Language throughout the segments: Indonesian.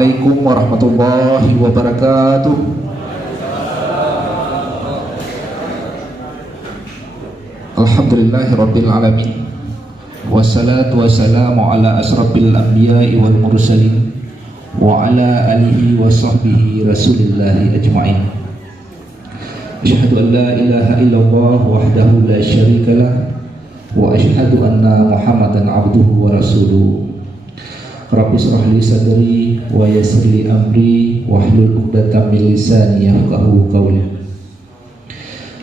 Assalamualaikum warahmatullahi wabarakatuh. Alhamdulillahirabbil alamin. Wassalatu wassalamu ala asrafil anbiya'i wal mursalin wa ala alihi wa sahbihi rasulillahi ajma'in. Asyhadu an la ilaha illallah wahdahu la syarika lah wa asyhadu anna Muhammadan abduhu wa rasuluh. Rabbi shrah li sadri wa yassir li amri wahlul 'uqdatam min lisani yafqahu qawli.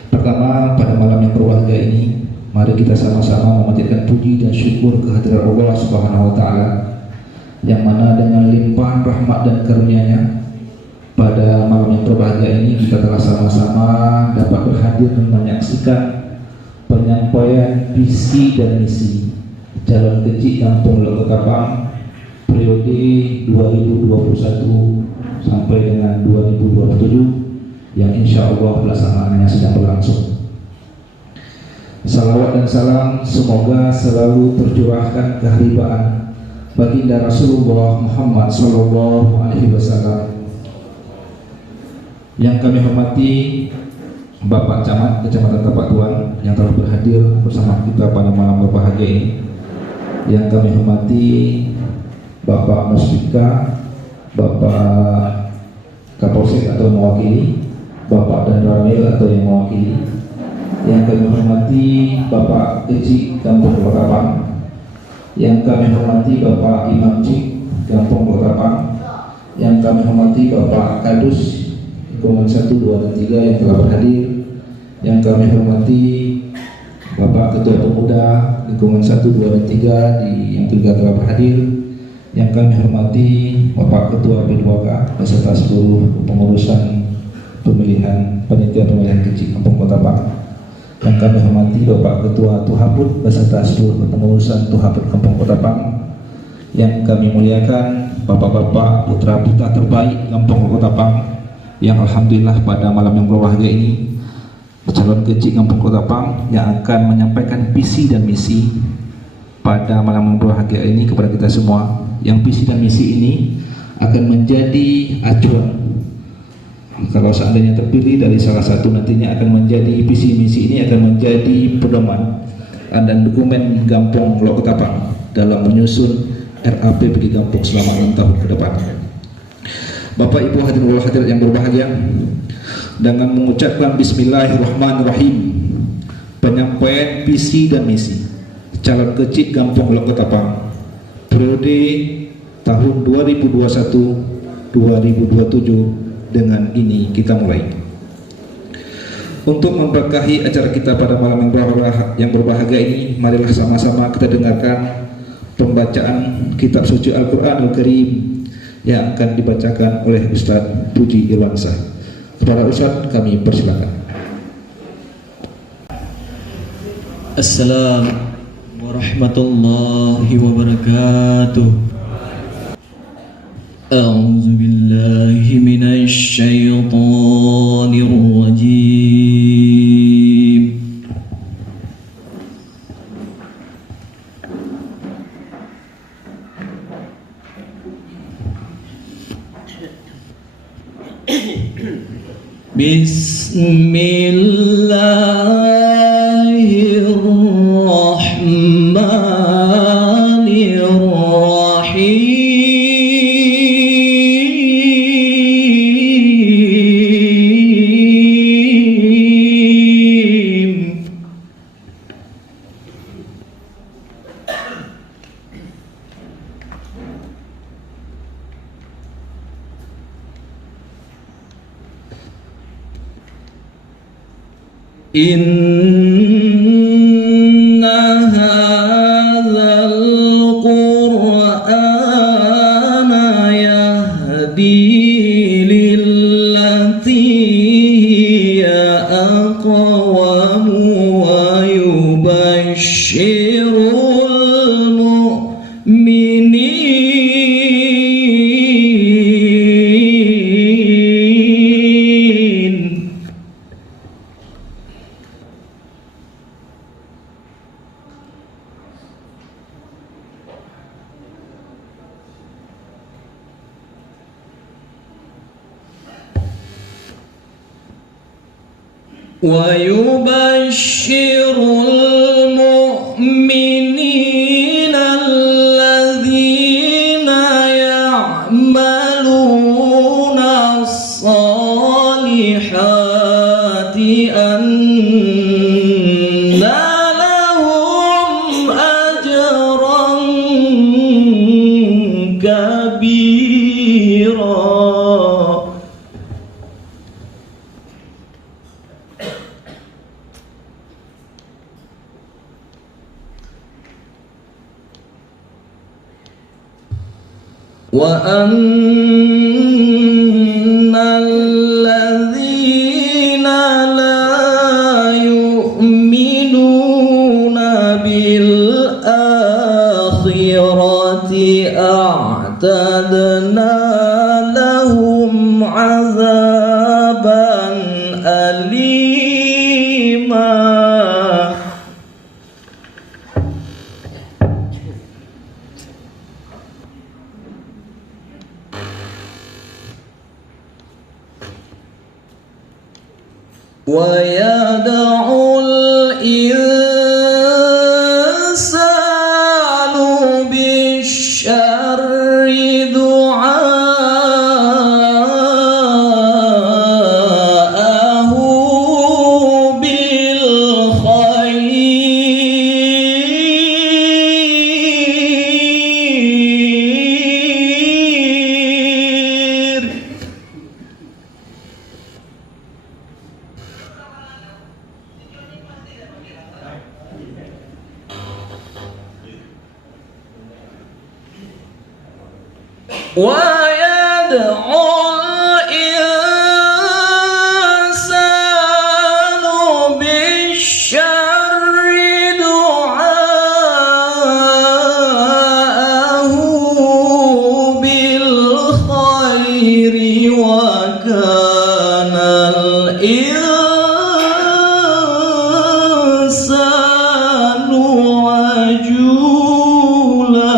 Pertama, pada malam yang berbahagia ini, mari kita sama-sama memanjatkan puji dan syukur kehadirat Allah Subhanahu wa taala, yang mana dengan limpahan rahmat dan karunia-Nya pada malam yang berbahagia ini kita telah sama-sama dapat berhadir dan menyaksikan penyampaian visi dan misi Jalan Kecil Kampung Lokotapang periode 2021 sampai dengan 2027 yang insya Allah pelaksanaannya sedang berlangsung. Salawat dan salam semoga selalu tercurahkan keharibaan baginda Rasulullah Muhammad Sallallahu Alaihi Wasallam. Yang kami hormati Bapak Camat Kecamatan Tapak Tuan yang telah berhadir bersama kita pada malam berbahagia ini. Yang kami hormati Bapak Muspika, Bapak Kapolsek atau mewakili, Bapak dan Ramil atau yang mewakili. Yang kami hormati Bapak Kecik Kampung Lokotapang, yang kami hormati Bapak Imam Cik Kampung Lokotapang, yang kami hormati Bapak Kadus Lingkungan 1, 2, dan 3 yang telah berhadir, yang kami hormati Bapak Ketua Pemuda Lingkungan 1, 2, dan 3 yang juga telah berhadir, yang kami hormati Bapak Ketua P2K beserta seluruh pengurusan panitia pemilihan kecil Kampung Lokotapang, yang kami hormati Bapak Ketua Tuhaput beserta seluruh pengurusan Tuhaput Kampung Lokotapang, yang kami muliakan Bapak-bapak putra-putra terbaik Kampung Lokotapang, yang alhamdulillah pada malam yang berbahagia ini calon kecil Kampung Lokotapang yang akan menyampaikan visi dan misi pada malam yang berbahagia ini kepada kita semua. Yang visi dan misi ini akan menjadi acuan kalau seandainya terpilih dari salah satu, nantinya akan menjadi visi misi ini akan menjadi pedoman dan dokumen Kampung Lokotapang dalam menyusun RAPBD Kampung selama 6 tahun ke depan. Bapak Ibu hadirin wal hadirat yang berbahagia, dengan mengucapkan Bismillahirrahmanirrahim, penyampaian visi dan misi calon kecil Kampung Lokotapang periode tahun 2021-2027 dengan ini kita mulai. Untuk memberkahi acara kita pada malam yang berbahagia ini, marilah sama-sama kita dengarkan pembacaan kitab suci Al-Quranul Karim yang akan dibacakan oleh Ustaz Puji Irwansyah. Kepada Ustaz kami persilakan. Assalamualaikum warahmatullahi wabarakatuh. A'udzu billahi minasy syaithanir rajim. Bismillahirrahmanirrahim. Inna hadzal Qur'ana yahdi lillati hiya aqwam wa yubashshirul mu'minin. ويبشر المؤمنين الذين يعملون الصالحات أن لهم أجرا كبيرا. وأن الذين لا يؤمنون بالآخرة أعتدنا لهم عذابا أليما. ويدعو الإنسان بالشر دعاءه بالخير. ويدعو الإنسان بالشر دعاءه بالخير وكان الإنسان عجولا.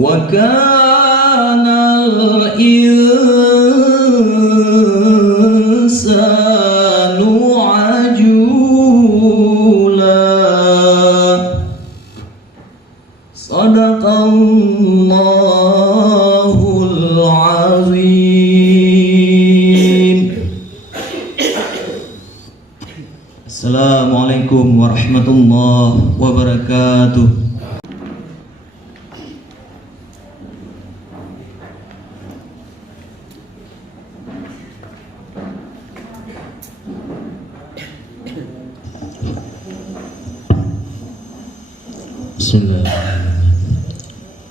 وكان الإنسان عجولا. صدق الله العظيم. Assalamualaikum warahmatullahi wabarakatuh. Bismillah.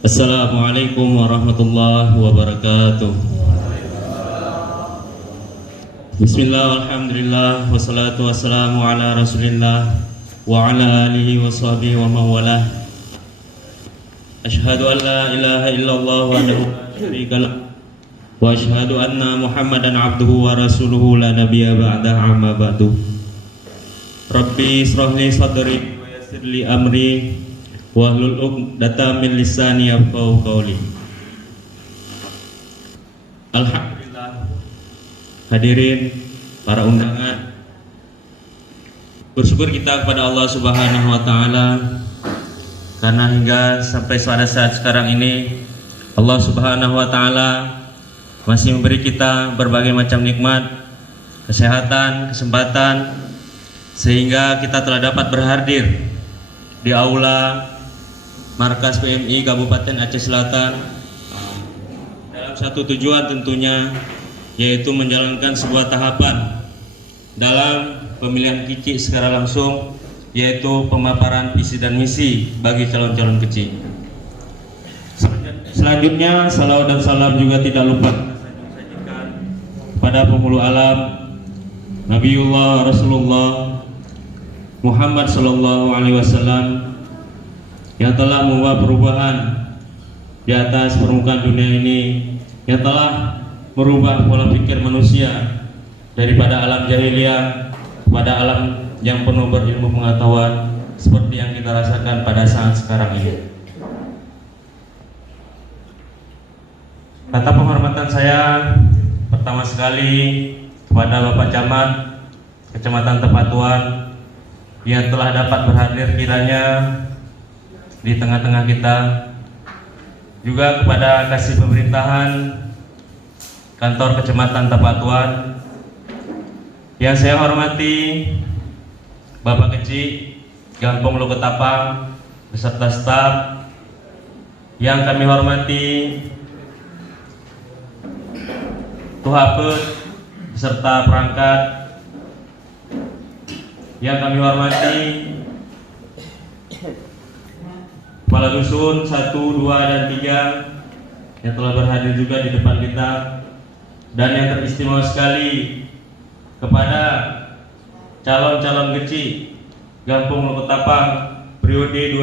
Assalamualaikum warahmatullahi wabarakatuh. Bismillah, alhamdulillah, wassalatu wassalamu ala rasulillah wa ala alihi wa sahbihi wa mawalah. Ashhadu an la ilaha illallah wahdahu la syarika lah wa ashhadu anna muhammadan abduhu wa rasuluhu la nabiyya ba'dah, amma ba'du. Rabbi israh li sadri wa yassir li amri wahlul 'uqdatam min lisani yafqahu qawli. Alhamdulillah, hadirin para undangan, bersyukur kita kepada Allah Subhanahu wa taala karena hingga sampai pada saat sekarang ini Allah Subhanahu wa taala masih memberi kita berbagai macam nikmat, kesehatan, kesempatan, sehingga kita telah dapat berhadir di aula Markas PMI Kabupaten Aceh Selatan dalam satu tujuan tentunya, yaitu menjalankan sebuah tahapan dalam pemilihan kicik secara langsung, yaitu pemaparan visi dan misi bagi calon-calon kicik. Selanjutnya salawat dan salam juga tidak lupa disajikan kepada penghulu alam Nabiullah Rasulullah Muhammad sallallahu alaihi wasallam yang telah membawa perubahan di atas permukaan dunia ini, yang telah merubah pola pikir manusia daripada alam jahiliyah kepada alam yang penuh berilmu pengetahuan seperti yang kita rasakan pada saat sekarang ini. Kata penghormatan saya pertama sekali kepada Bapak Camat Kecamatan Tepatuan yang telah dapat berhadir kiranya di tengah-tengah kita, juga kepada kasih pemerintahan kantor Kecamatan Tepatuan yang saya hormati Bapak Kecik Gampong Loketapang beserta staf, yang kami hormati Tuhapet beserta perangkat, yang kami hormati Kepala Dusun 1, 2, dan 3 yang telah berhadir juga di depan kita, dan yang teristimewa sekali kepada calon-calon kecil Gampong Loketapang periode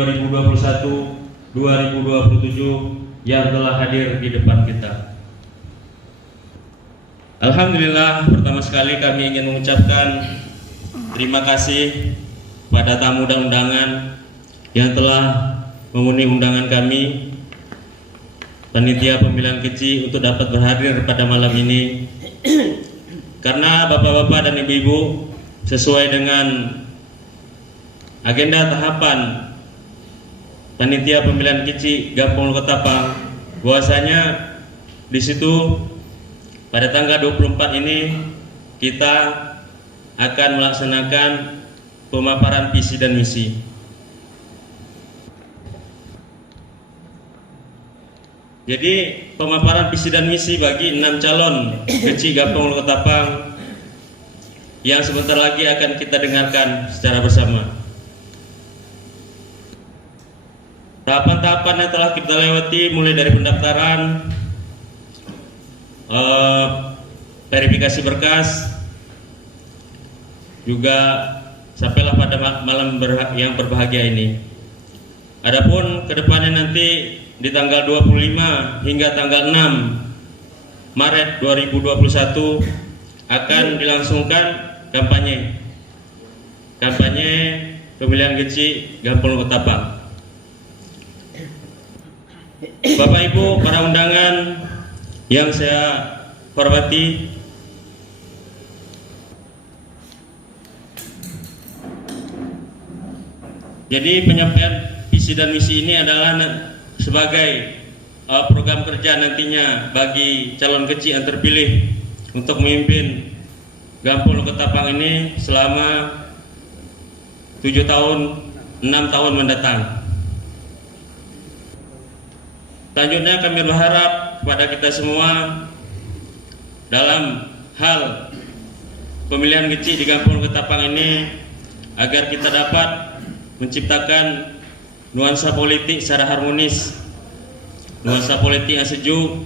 2021-2027 yang telah hadir di depan kita. Alhamdulillah, pertama sekali kami ingin mengucapkan terima kasih pada tamu dan undangan yang telah memenuhi undangan kami, panitia pemilihan kecil, untuk dapat berhadir pada malam ini. Karena bapak-bapak dan ibu-ibu, sesuai dengan agenda tahapan panitia pemilihan kecil Gampong Loketapang, bahwasanya di situ pada tanggal 24 ini kita akan melaksanakan pemaparan visi dan misi. Jadi pemaparan visi dan misi bagi 6 calon kecil Gampong Loketapang yang sebentar lagi akan kita dengarkan secara bersama. Tahapan-tahapan yang telah kita lewati mulai dari pendaftaran, verifikasi berkas, juga sampailah pada malam yang berbahagia ini. Adapun kedepannya nanti di tanggal 25 hingga tanggal 6 Maret 2021 akan dilangsungkan kampanye pemilihan kecil Gampong Loketapang. Bapak Ibu para undangan yang saya hormati, jadi penyampaian visi dan misi ini adalah sebagai program kerja nantinya bagi calon kecil yang terpilih untuk memimpin Gampong Loketapang ini selama 6 tahun mendatang. Selanjutnya kami berharap kepada kita semua dalam hal pemilihan kecil di Gampong Loketapang ini agar kita dapat menciptakan nuansa politik secara harmonis, nuansa politik yang sejuk,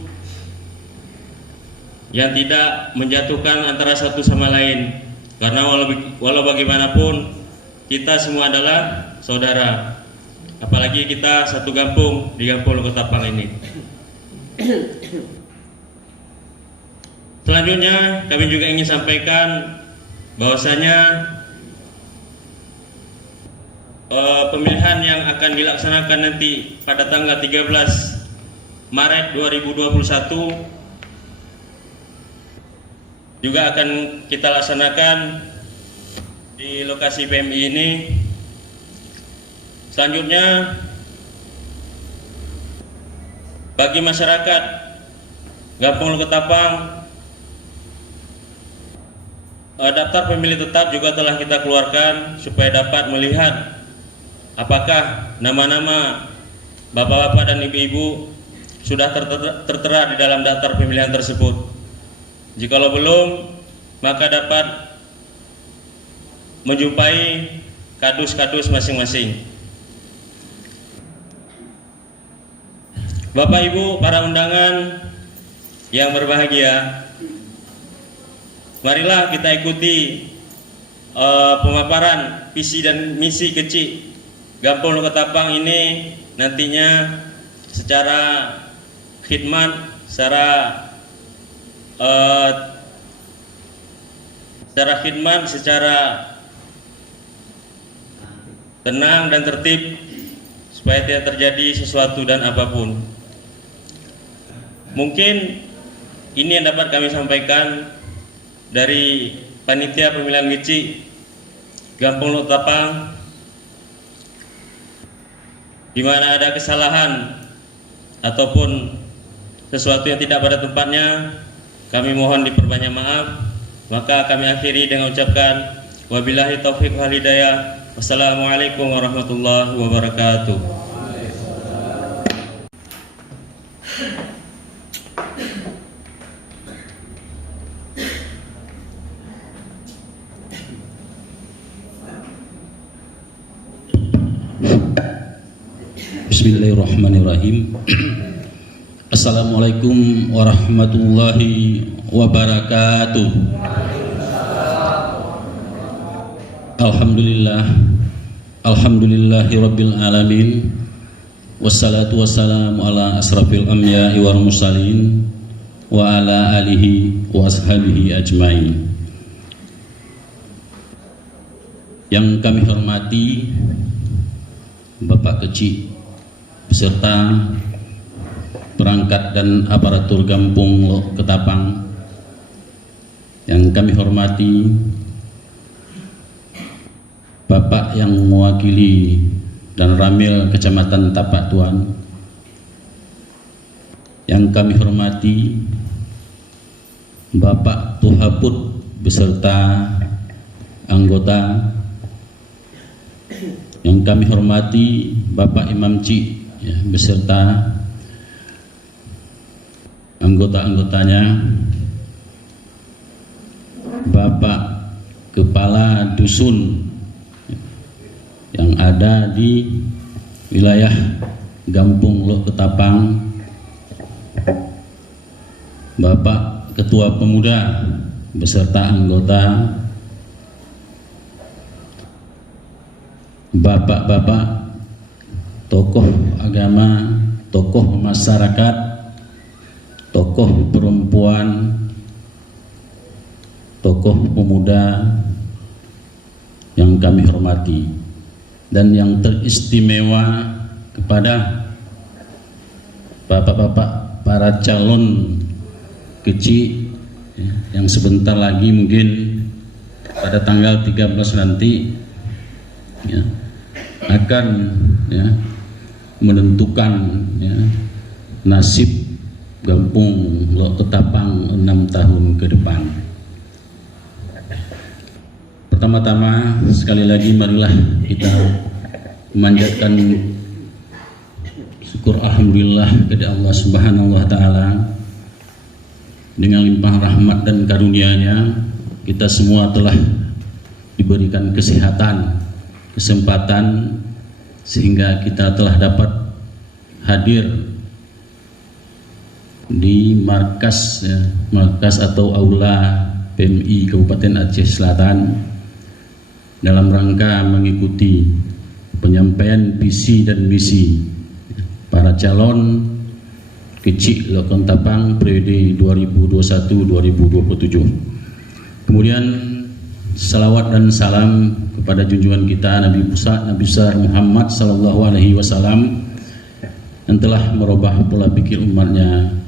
yang tidak menjatuhkan antara satu sama lain. Karena walau bagaimanapun kita semua adalah saudara, apalagi kita satu kampung di Gampong Loketapang ini. Selanjutnya kami juga ingin sampaikan bahwasanya pemilihan yang akan dilaksanakan nanti pada tanggal 13 Maret 2021 juga akan kita laksanakan di lokasi PMI ini. Selanjutnya bagi masyarakat Gampong Loketapang, daftar pemilih tetap juga telah kita keluarkan supaya dapat melihat apakah nama-nama bapak-bapak dan ibu-ibu sudah tertera di dalam daftar pemilihan tersebut. Jikalau belum, maka dapat menjumpai kardus-kardus masing-masing. Bapak Ibu para undangan yang berbahagia, marilah kita ikuti pemaparan visi dan misi kecil Gampong Loketapang ini nantinya secara khidmat, secara tenang dan tertib supaya tidak terjadi sesuatu dan apapun. Mungkin ini yang dapat kami sampaikan dari Panitia Pemilihan Ngeci Gampung Lok Tapang. Di mana ada kesalahan ataupun sesuatu yang tidak pada tempatnya, kami mohon diperbanyak maaf. Maka kami akhiri dengan ucapkan wabillahi taufiq wal hidayah. Wassalamualaikum warahmatullahi wabarakatuh. Bismillahirrahmanirrahim. Assalamualaikum warahmatullahi wabarakatuh. Alhamdulillahi rabbil alamin. Wassalatu wassalamu ala asrafil anbiya'i wal mursalin wa ala alihi wa ashabihi ajmain. Yang kami hormati Bapak Kecik beserta perangkat dan aparatur Gampung Lok Ketapang, yang kami hormati Bapak yang mewakili dan Ramil Kecamatan Tapak Tuan, yang kami hormati Bapak Tuhaput beserta anggota, yang kami hormati Bapak Imam Cik ya, beserta anggota-anggotanya, Bapak Kepala Dusun yang ada di wilayah Gampung Lok Ketapang, Bapak Ketua Pemuda beserta anggota, bapak-bapak tokoh agama, tokoh masyarakat, tokoh perempuan, tokoh pemuda yang kami hormati, dan yang teristimewa kepada bapak-bapak para calon kecil ya, yang sebentar lagi mungkin pada tanggal 13 nanti ya, akan ya, menentukan ya, nasib Gampung Lok Ketapang 6 tahun ke depan. Pertama-tama sekali lagi marilah kita memanjatkan syukur alhamdulillah kepada Allah Subhanahu wa taala. Dengan limpah rahmat dan karunia-Nya kita semua telah diberikan kesehatan, kesempatan, sehingga kita telah dapat hadir di markas ya, markas atau aula PMI Kabupaten Aceh Selatan dalam rangka mengikuti penyampaian visi dan misi para calon kecil Lok Ketapang periode 2021-2027. Kemudian salawat dan salam kepada junjungan kita Nabi besar Muhammad sallallahu alaihi wasallam yang telah merubah pola pikir umatnya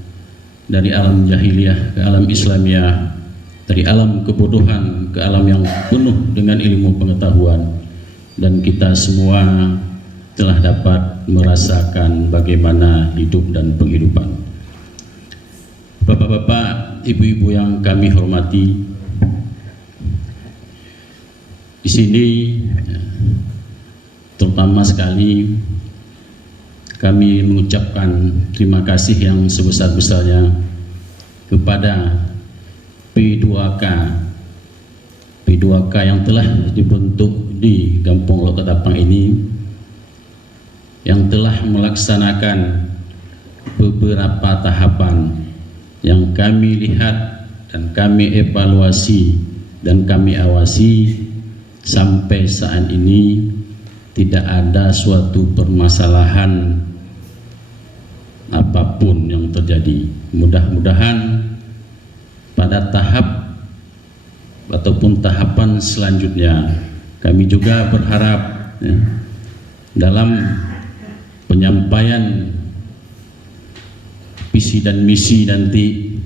dari alam jahiliyah ke alam Islamiyah, dari alam kebodohan ke alam yang penuh dengan ilmu pengetahuan, dan kita semua telah dapat merasakan bagaimana hidup dan penghidupan. Bapak-bapak, ibu-ibu yang kami hormati, di sini terutama sekali kami mengucapkan terima kasih yang sebesar-besarnya kepada P2K yang telah dibentuk di Gampung Lok Ketapang ini, yang telah melaksanakan beberapa tahapan yang kami lihat dan kami evaluasi dan kami awasi. Sampai saat ini tidak ada suatu permasalahan apapun yang terjadi. Mudah-mudahan pada tahap ataupun tahapan selanjutnya kami juga berharap ya, dalam penyampaian visi visi dan misi nanti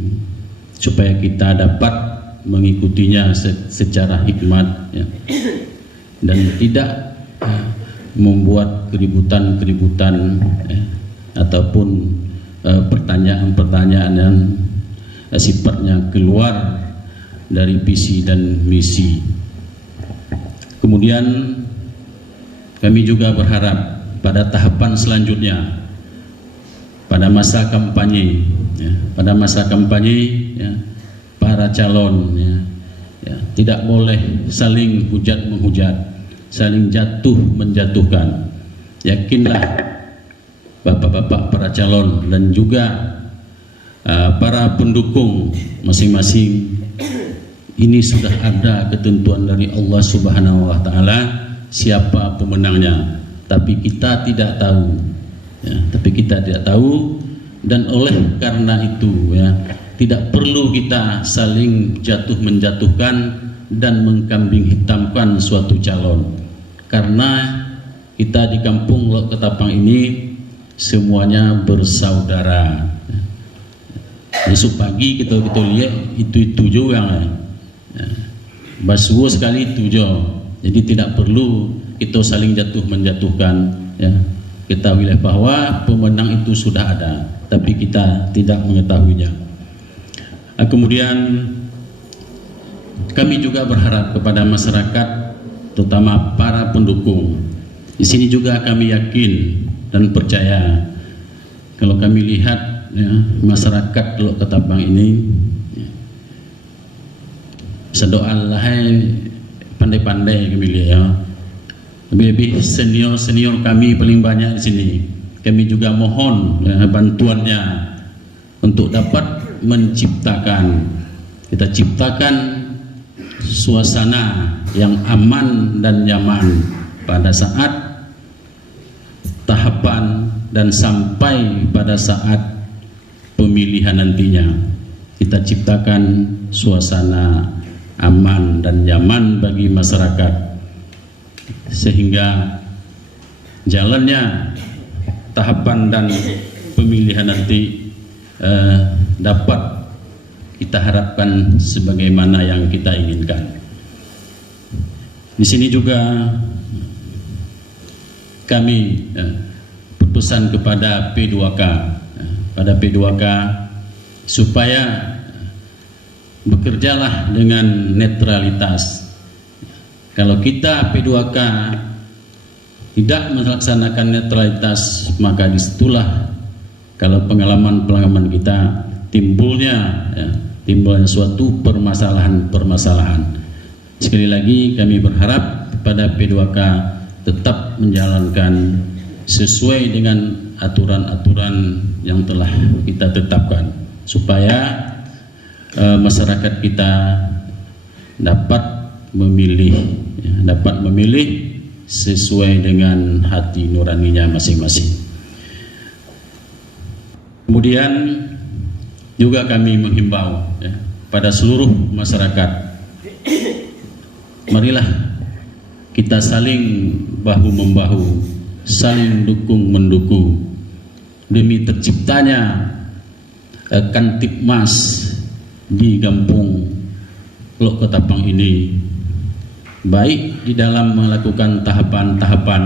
supaya kita dapat mengikutinya secara hikmat, ya, dan tidak membuat keributan-keributan, ya, ataupun pertanyaan-pertanyaan yang sifatnya keluar dari visi dan misi. Kemudian kami juga berharap pada tahapan selanjutnya, pada masa kampanye, ya, ya, para calon, ya, tidak boleh saling hujat menghujat, saling jatuh menjatuhkan. Yakinlah bapak-bapak para calon dan juga para pendukung masing-masing, ini sudah ada ketentuan dari Allah Subhanahu wa Ta'ala siapa pemenangnya, tapi kita tidak tahu, ya, dan oleh karena itu, ya, tidak perlu kita saling jatuh menjatuhkan dan mengkambing hitamkan suatu calon, karena kita di kampung Lok Ketapang ini semuanya bersaudara. Besok pagi kita lihat itu juga, ya, basuh sekali itu juga. Jadi tidak perlu kita saling jatuh menjatuhkan, ya. Ketahuilah bahwa pemenang itu sudah ada, tapi kita tidak mengetahuinya. Kemudian kami juga berharap kepada masyarakat, terutama para pendukung. Di sini juga kami yakin dan percaya kalau kami lihat, ya, masyarakat Lok Ketapang ini, ya, sedoalah pandai-pandai kami lihat, ya. Lebih senior kami paling banyak di sini. Kami juga mohon, ya, bantuannya untuk dapat kita ciptakan suasana yang aman dan nyaman pada saat tahapan dan sampai pada saat pemilihan nantinya. Kita ciptakan suasana aman dan nyaman bagi masyarakat, sehingga jalannya tahapan dan pemilihan nanti dapat kita harapkan sebagaimana yang kita inginkan. Di sini juga kami berpesan kepada P2K, supaya bekerjalah dengan netralitas. Kalau kita P2K tidak melaksanakan netralitas, maka disitulah kalau pengalaman kita timbulnya suatu permasalahan. Sekali lagi kami berharap kepada P2K tetap menjalankan sesuai dengan aturan-aturan yang telah kita tetapkan, supaya masyarakat kita dapat memilih sesuai dengan hati nuraninya masing-masing. Kemudian juga kami menghimbau, ya, pada seluruh masyarakat, marilah kita saling bahu-membahu, saling dukung-mendukung demi terciptanya Kantipmas di kampung Lok Ketapang ini, baik di dalam melakukan tahapan-tahapan,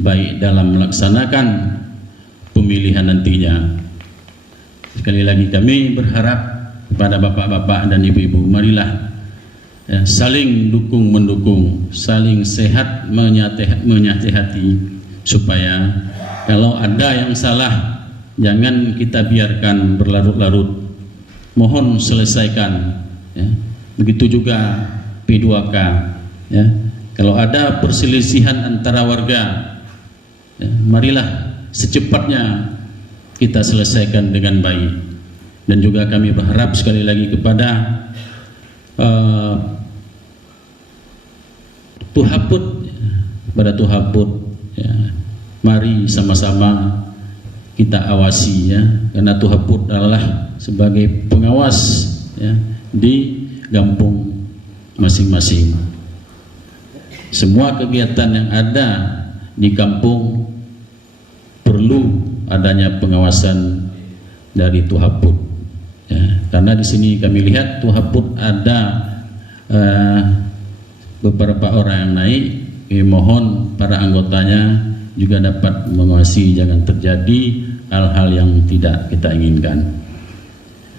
baik dalam melaksanakan pemilihan nantinya. Sekali lagi kami berharap kepada bapak-bapak dan ibu-ibu, marilah, ya, saling dukung-mendukung, saling sehat menyatihati, supaya kalau ada yang salah jangan kita biarkan berlarut-larut, mohon selesaikan, ya. Begitu juga P2K, ya. Kalau ada perselisihan antara warga, ya, marilah secepatnya kita selesaikan dengan baik. Dan juga kami berharap sekali lagi kepada Tuhaput, ya, mari sama-sama kita awasi, ya, karena Tuhaput adalah sebagai pengawas, ya, di kampung masing-masing. Semua kegiatan yang ada di kampung perlu adanya pengawasan dari Tuhaput. Ya, karena di sini kami lihat Tuhaput ada beberapa orang yang naik. Mohon para anggotanya juga dapat mengawasi jangan terjadi hal-hal yang tidak kita inginkan.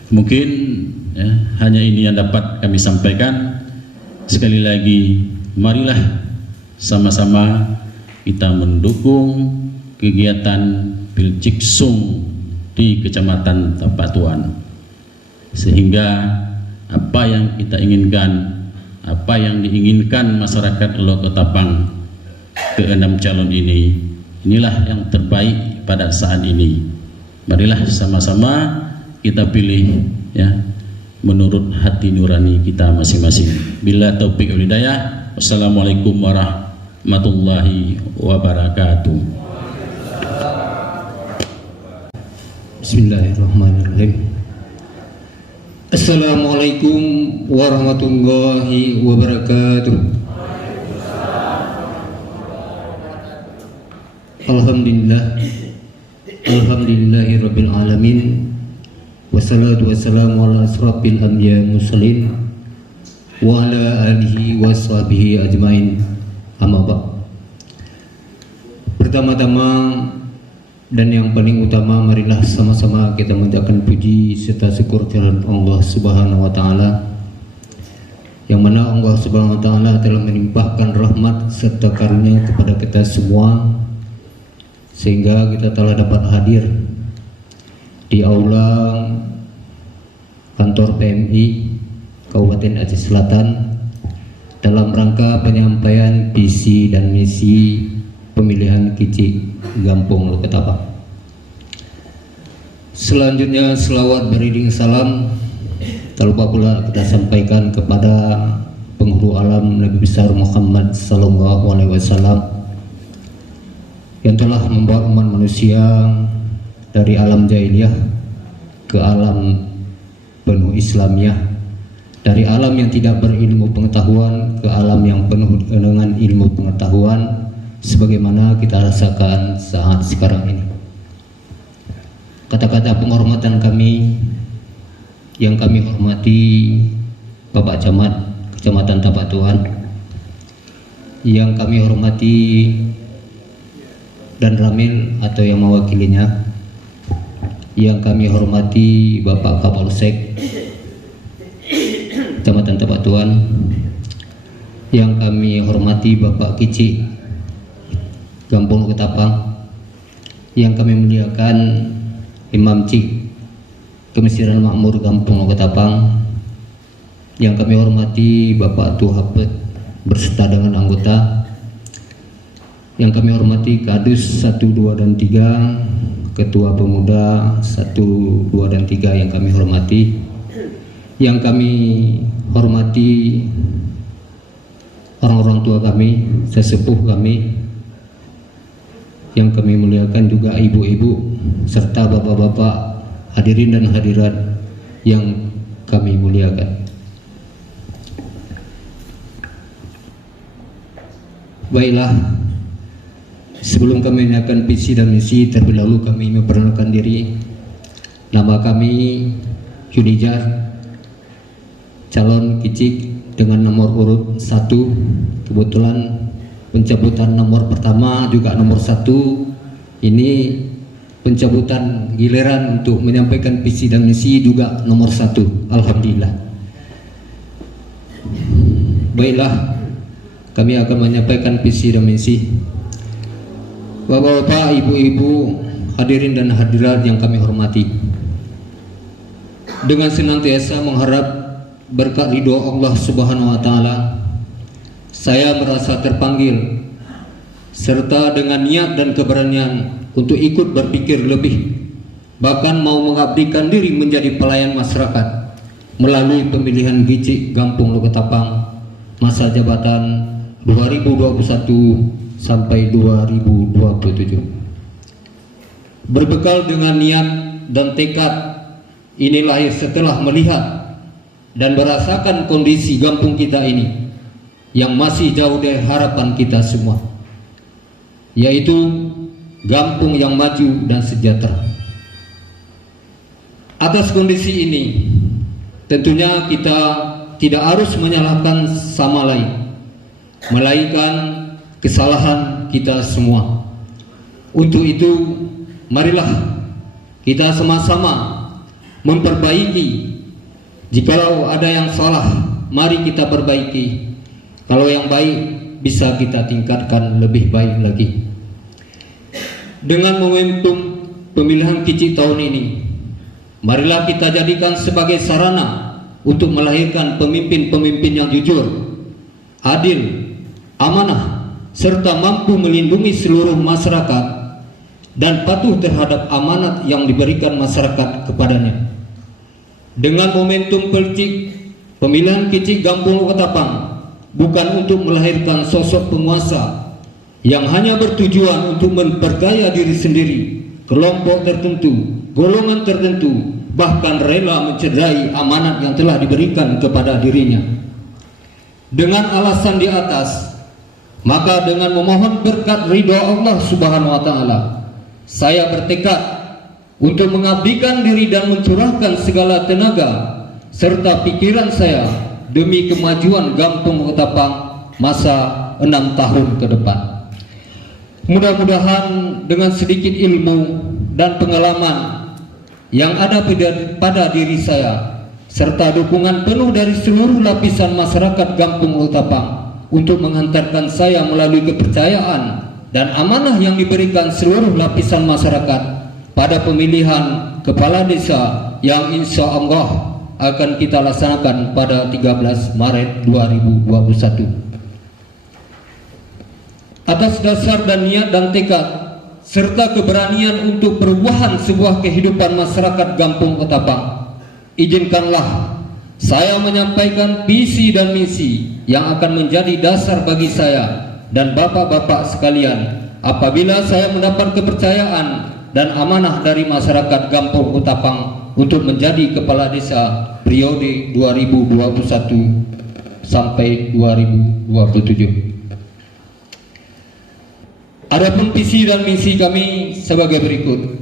Mungkin ya, hanya ini yang dapat kami sampaikan. Sekali lagi, marilah sama-sama kita mendukung kegiatan Pilciksung di Kecamatan Tapatuan, sehingga apa yang kita inginkan, apa yang diinginkan masyarakat Loko Tapang ke-6 calon ini, inilah yang terbaik pada saat ini. Marilah sama-sama kita pilih ya menurut hati nurani kita masing-masing. Bila taufik wal hidayah. Wassalamualaikum warahmatullahi wabarakatuh. Bismillahirrahmanirrahim. Assalamualaikum warahmatullahi wabarakatuh. Alhamdulillah, alhamdulillahirabbil alamin. Wassalatu wassalamu ala asrafil anbiya mursalin wa ala alihi washabihi ajmain. Amma ba'd. Pertama-tama dan yang paling utama, marilah sama-sama kita mengucapkan puji serta syukur kehadirat Allah Subhanahu wa taala, yang mana Allah Subhanahu wa taala telah menimpahkan rahmat serta karunia kepada kita semua, sehingga kita telah dapat hadir di aula kantor PMI Kabupaten Aceh Selatan dalam rangka penyampaian visi dan misi pemilihan Kicik Gampong Loko Tapang. Selanjutnya selawat beriring salam tak lupa pula kita sampaikan kepada penghulu alam Nabi besar Muhammad sallallahu alaihi wasallam yang telah membawa umat manusia dari alam jahiliyah ke alam penuh Islamiyah, dari alam yang tidak berilmu pengetahuan ke alam yang penuh dengan ilmu pengetahuan, sebagaimana kita rasakan saat sekarang ini. Kata-kata penghormatan kami yang kami hormati Bapak Camat Kecamatan Tapatuan, yang kami hormati Dan Ramil atau yang mewakilinya, yang kami hormati Bapak Kapolsek Kecamatan Tapatuan, yang kami hormati Bapak Kicik Gampong Loko Tapang, yang kami muliakan Imam Cik Kemisiran Makmur Gampong Loko Tapang, yang kami hormati Bapak Tuhaput berserta dengan anggota, yang kami hormati Kadus 1, 2, dan 3, Ketua Pemuda 1, 2, dan 3 yang kami hormati, yang kami hormati orang-orang tua kami, sesepuh kami, yang kami muliakan juga ibu-ibu serta bapak-bapak, hadirin dan hadirat yang kami muliakan. Baiklah, sebelum kami menyatakan visi dan misi, terlebih dahulu kami memperkenalkan diri. Nama kami Yudijar, calon Kicik dengan nomor urut 1. Kebetulan pencabutan nomor pertama juga nomor 1 ini pencabutan giliran untuk menyampaikan visi dan misi juga nomor 1. Alhamdulillah. Baiklah, kami akan menyampaikan visi dan misi. Bapak-bapak, ibu-ibu, hadirin dan hadirat yang kami hormati, dengan senantiasa mengharap berkat ridho Allah Subhanahu wa taala, saya merasa terpanggil serta dengan niat dan keberanian untuk ikut berpikir lebih, bahkan mau mengabdikan diri menjadi pelayan masyarakat melalui pemilihan Kicik Gampong Loko Tapang masa jabatan 2021 sampai 2027. Berbekal dengan niat dan tekad ini lahir setelah melihat dan merasakan kondisi kampung kita ini yang masih jauh dari harapan kita semua, yaitu kampung yang maju dan sejahtera. Atas kondisi ini, tentunya kita tidak harus menyalahkan sama lain, melainkan kesalahan kita semua. Untuk itu, marilah kita sama-sama memperbaiki. Jikalau ada yang salah, mari kita perbaiki. Kalau yang baik, bisa kita tingkatkan lebih baik lagi. Dengan momentum pemilihan kicik tahun ini, marilah kita jadikan sebagai sarana untuk melahirkan pemimpin-pemimpin yang jujur, adil, amanah, serta mampu melindungi seluruh masyarakat dan patuh terhadap amanat yang diberikan masyarakat kepadanya. Dengan momentum pemilihan kicik Gampung Ketapang bukan untuk melahirkan sosok penguasa yang hanya bertujuan untuk memperkaya diri sendiri, kelompok tertentu, golongan tertentu, bahkan rela mencederai amanat yang telah diberikan kepada dirinya. Dengan alasan di atas, maka dengan memohon berkat ridha Allah Subhanahu wa taala, saya bertekad untuk mengabdikan diri dan mencurahkan segala tenaga serta pikiran saya demi kemajuan Gampung Ketapang masa 6 tahun ke depan. Mudah-mudahan dengan sedikit ilmu dan pengalaman yang ada pada diri saya serta dukungan penuh dari seluruh lapisan masyarakat Gampung Ketapang untuk menghantarkan saya melalui kepercayaan dan amanah yang diberikan seluruh lapisan masyarakat pada pemilihan kepala desa yang insya Allah akan kita laksanakan pada 13 Maret 2021. Atas dasar dan niat dan tekad serta keberanian untuk perubahan sebuah kehidupan masyarakat Gampung Ketapang, izinkanlah saya menyampaikan visi dan misi yang akan menjadi dasar bagi saya dan bapak-bapak sekalian apabila saya mendapat kepercayaan dan amanah dari masyarakat Gampung Ketapang untuk menjadi kepala desa periode 2021 sampai 2027. Adapun visi dan misi kami sebagai berikut.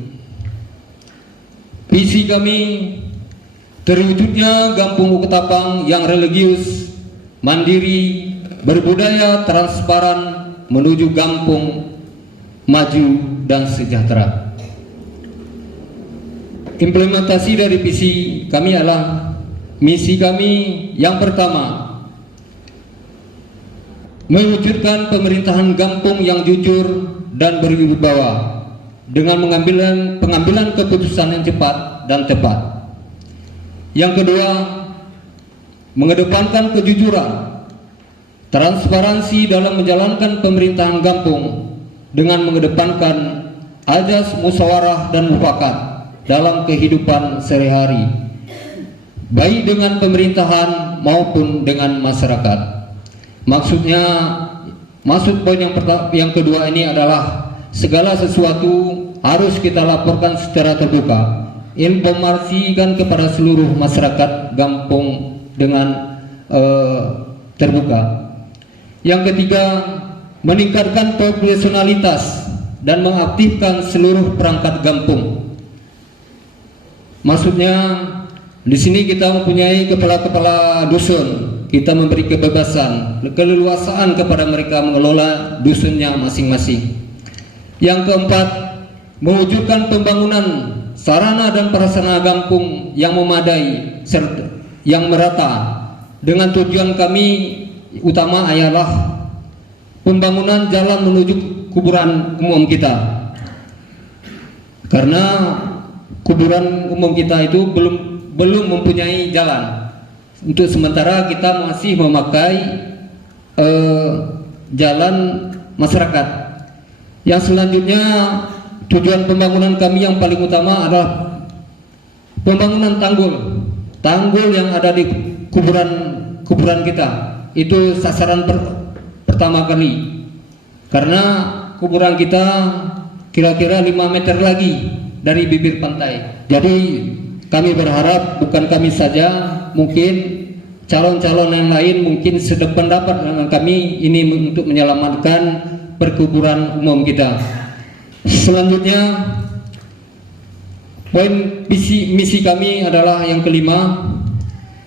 Visi kami terwujudnya Gampung Ketapang yang religius, mandiri, berbudaya, transparan menuju Gampung maju dan sejahtera. Implementasi dari visi kami adalah misi kami yang pertama, mewujudkan pemerintahan Gampung yang jujur dan berwibawa dengan pengambilan keputusan yang cepat dan tepat. Yang kedua, mengedepankan kejujuran, transparansi dalam menjalankan pemerintahan Gampung dengan mengedepankan azas musyawarah dan mufakat dalam kehidupan sehari-hari, baik dengan pemerintahan maupun dengan masyarakat. Maksud poin yang kedua ini adalah segala sesuatu harus kita laporkan secara terbuka, informasikan kepada seluruh masyarakat Gampung dengan terbuka. Yang ketiga, meningkatkan profesionalitas dan mengaktifkan seluruh perangkat Gampung. Maksudnya di sini kita mempunyai kepala-kepala dusun, kita memberi kebebasan, keleluasaan kepada mereka mengelola dusunnya masing-masing. Yang keempat, mewujudkan pembangunan sarana dan prasarana Gampung yang memadai serta yang merata. Dengan tujuan kami utama ialah pembangunan jalan menuju kuburan umum kita. Karena kuburan umum kita itu belum mempunyai jalan. Untuk sementara kita masih memakai jalan masyarakat. Yang selanjutnya, tujuan pembangunan kami yang paling utama adalah pembangunan tanggul yang ada di kuburan kita. Itu sasaran pertama kali. Karena kuburan kita kira-kira 5 meter lagi dari bibir pantai. Jadi kami berharap bukan kami saja, mungkin calon-calon yang lain mungkin sependapat dengan kami ini untuk menyelamatkan perkuburan umum kita. Selanjutnya, Poin misi kami adalah yang kelima,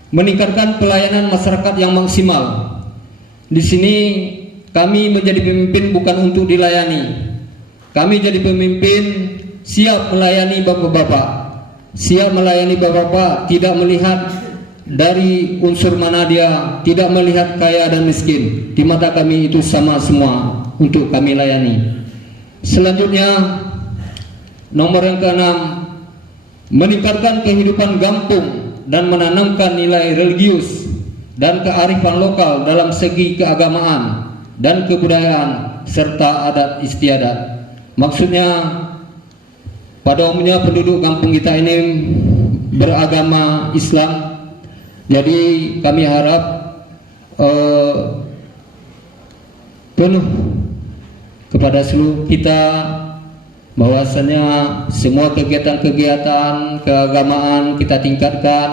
meningkatkan pelayanan masyarakat yang maksimal. Di sini kami menjadi pemimpin bukan untuk dilayani. Kami jadi pemimpin siap melayani bapak-bapak. Siap melayani bapak-bapak, tidak melihat dari unsur mana dia, tidak melihat kaya dan miskin. Di mata kami itu sama semua untuk kami layani. Selanjutnya, nomor yang keenam, meningkatkan kehidupan kampung dan menanamkan nilai religius dan kearifan lokal dalam segi keagamaan dan kebudayaan serta adat istiadat. Maksudnya, pada umumnya penduduk kampung kita ini beragama Islam. Jadi kami harap penuh kepada seluruh kita bahwasanya semua kegiatan-kegiatan keagamaan kita tingkatkan.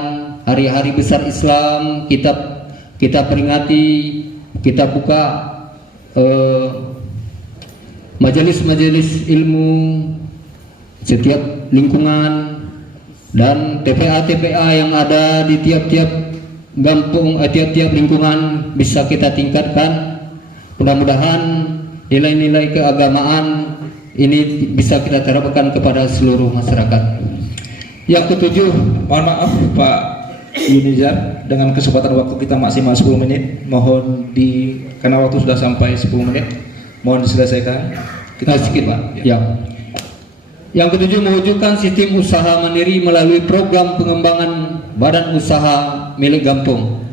Hari-hari besar Islam kita peringati, kita buka majelis-majelis ilmu setiap lingkungan, dan TPA-TPA yang ada di tiap-tiap kampung, tiap-tiap lingkungan bisa kita tingkatkan. Mudah-mudahan nilai-nilai keagamaan ini bisa kita terapkan kepada seluruh masyarakat. Yang ketujuh, Mohon maaf Pak Yunizar, dengan kesempatan waktu kita maksimal 10 menit, mohon karena waktu sudah sampai 10 menit, mohon diselesaikan. kita sedikit Pak. Ya. Yang ketujuh, mewujudkan sistem usaha mandiri melalui program pengembangan badan usaha milik kampung.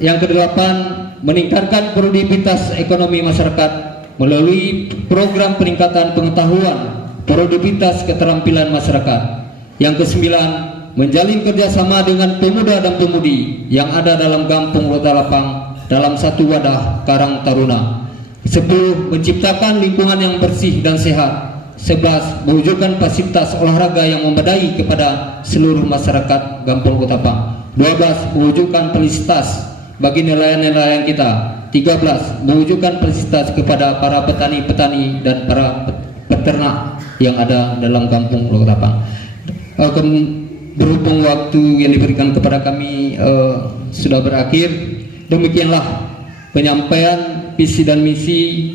Yang kedelapan, meningkatkan produktivitas ekonomi masyarakat melalui program peningkatan pengetahuan, produktivitas keterampilan masyarakat. Yang kesembilan, menjalin kerjasama dengan pemuda dan pemudi yang ada dalam kampung Rotalapang dalam satu wadah Karang Taruna. 10. Menciptakan lingkungan yang bersih dan sehat. 11. Mewujudkan fasilitas olahraga yang memadai kepada seluruh masyarakat kampung Rotalapang. 12. Mewujudkan fasilitas bagi nelayan-nelayan kita. 13. Mewujudkan fasilitas kepada para petani-petani dan para peternak yang ada dalam kampung Rotalapang. Berhubung waktu yang diberikan kepada kami sudah berakhir, demikianlah penyampaian visi dan misi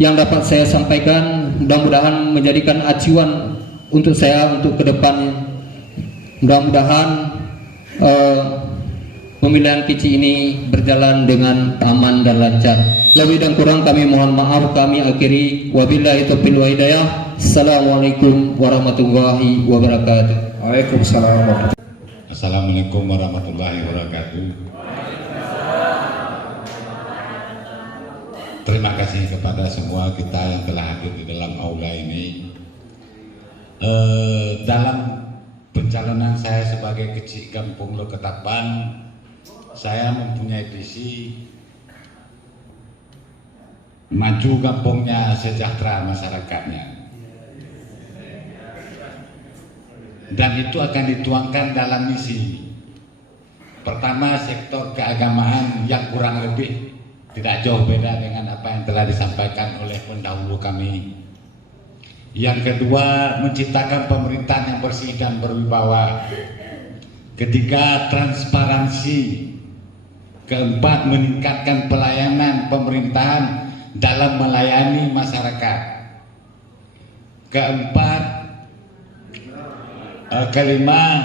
yang dapat saya sampaikan. Mudah-mudahan menjadikan acuan untuk saya untuk kedepannya. Mudah-mudahan pemilihan kecil ini berjalan dengan aman dan lancar. Lebih dan kurang kami mohon maaf. Kami akhiri, wabillahi taufiq wal hidayah. Assalamualaikum warahmatullahi wabarakatuh. Waalaikumsalam warahmatullahi wabarakatuh. Assalamualaikum warahmatullahi wabarakatuh. Terima kasih kepada semua kita yang telah hadir di dalam aula ini. Dalam pencalonan saya sebagai kecil kampung Loketapan, saya mempunyai visi maju kampungnya, sejahtera masyarakatnya. Dan itu akan dituangkan dalam misi. Pertama, sektor keagamaan yang kurang lebih tidak jauh beda dengan apa yang telah disampaikan oleh pendahulu kami. Yang kedua, menciptakan pemerintahan yang bersih dan berwibawa. Ketiga, transparansi. Keempat, meningkatkan pelayanan pemerintahan dalam melayani masyarakat. Kelima,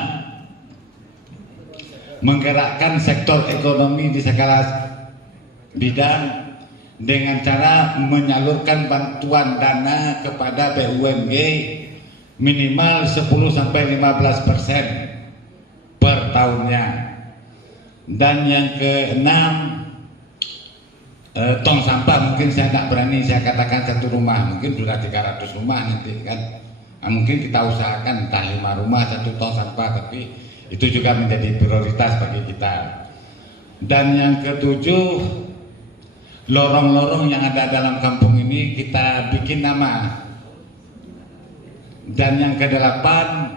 menggerakkan sektor ekonomi di segala bidang dengan cara menyalurkan bantuan dana kepada BUMD minimal 10-15% per tahunnya. Dan yang keenam, tong sampah. Mungkin saya tidak berani saya katakan satu rumah, mungkin sudah 300 rumah nanti kan. Mungkin kita usahakan entah 5 rumah 1 tong sampah, tapi itu juga menjadi prioritas bagi kita. Dan yang ketujuh, lorong-lorong yang ada dalam kampung ini kita bikin nama. Dan yang kedelapan,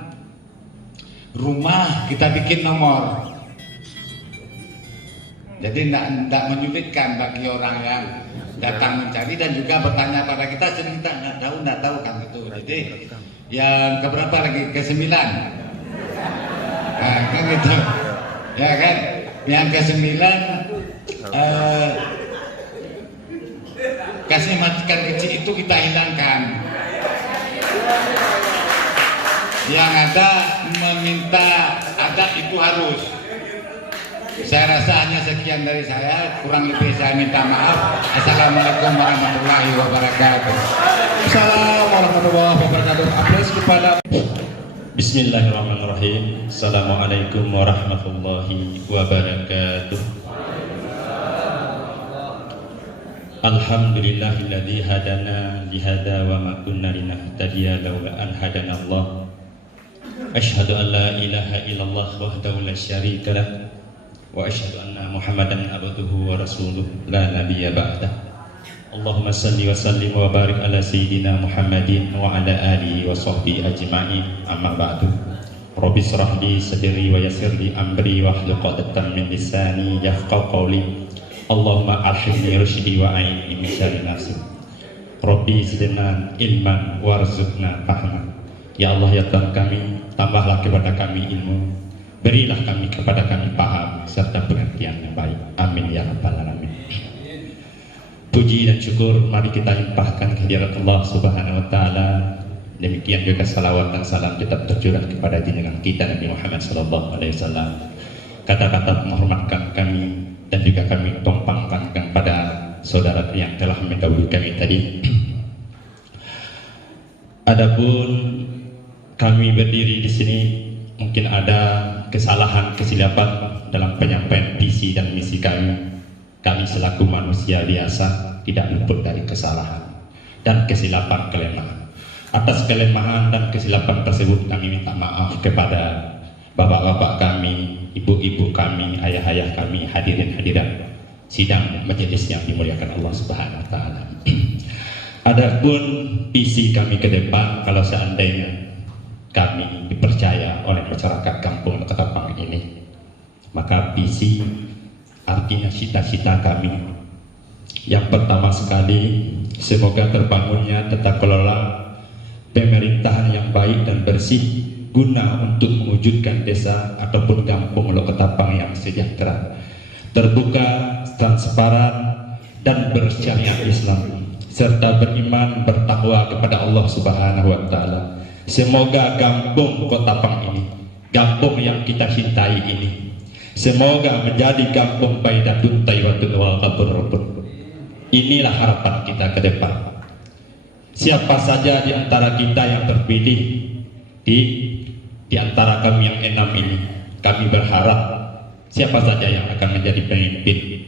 rumah kita bikin nomor. Jadi tidak menyulitkan bagi orang yang datang mencari dan juga bertanya pada kita, sering kita nggak tahu kan itu. Jadi yang keberapa lagi? Ke-9. Nah, kan gitu. Ya kan? Yang ke-9 kasih makan kecil itu kita hilangkan. Yang ada meminta ada itu harus. Saya rasa hanya sekian dari saya, kurang lebih saya minta maaf. Assalamualaikum warahmatullahi wabarakatuh. Assalamualaikum warahmatullahi wabarakatuh. Aplaus kepada Bismillahirrahmanirrahim. Assalamualaikum warahmatullahi wabarakatuh. Alhamdulillahilladzi hadana lihada wa ma kunna linahtadiya laula an hadana Allah. Asyhadu an la ilaha illallah wahdahu la syarika lah wa asyhadu anna Muhammadan abduhu wa rasuluh la nabiyya ba'dah. Allahumma salli wa sallim wa barik ala sayyidina Muhammadin wa ala alihi wa sahbihi ajma'in. Amma ba'du. Rabbi shrah li sadri wa yassir li amri wa hlul 'uqdatam min lisani yafqahu qawli. Allahumma arshidni rusydi wa a'inni min syarri nafsi. Rabbi zidna ilman warzuqna fahman. Ya Allah ya Tuhan kami, tambahlah kepada kami ilmu, berilah kami kepada kami paham serta pengertian yang baik. Amin ya rabbal alamin. Puji dan syukur mari kita limpahkan kehadirat Allah Subhanahu wa taala. Demikian juga salawat dan salam tetap tercurah kepada junjungan kita Nabi Muhammad sallallahu alaihi wasallam. Kata-kata menghormatkan kami dan juga kami tumpangkan kepada saudara yang telah mendahului kami tadi. Adapun kami berdiri di sini mungkin ada kesalahan, kesilapan dalam penyampaian visi dan misi kami. Kami selaku manusia biasa tidak luput dari kesalahan dan kesilapan kelemahan. Atas kelemahan dan kesilapan tersebut kami minta maaf kepada bapak-bapak kami, ibu-ibu kami, ayah-ayah kami, hadirin-hadirat sidang majelis yang dimuliakan Allah Subhanahu wa taala. Adapun visi kami ke depan, kalau seandainya kami dipercaya oleh masyarakat kampung Ketapang ini, maka visi artinya cita-cita kami yang pertama sekali, semoga terbangunnya tata kelola pemerintahan yang baik dan bersih guna untuk mewujudkan desa ataupun kampung Lok Ketapang yang sejahtera, terbuka, transparan dan bersyariat Islam serta beriman bertakwa kepada Allah Subhanahu wa taala. Semoga kampung Ketapang ini, kampung yang kita cintai ini, semoga menjadi kampung baidatun tayyibatun wa ghafur rabbun. Inilah harapan kita ke depan. Siapa saja di antara kita yang terpilih di antara kami yang 6 ini, kami berharap siapa saja yang akan menjadi pemimpin,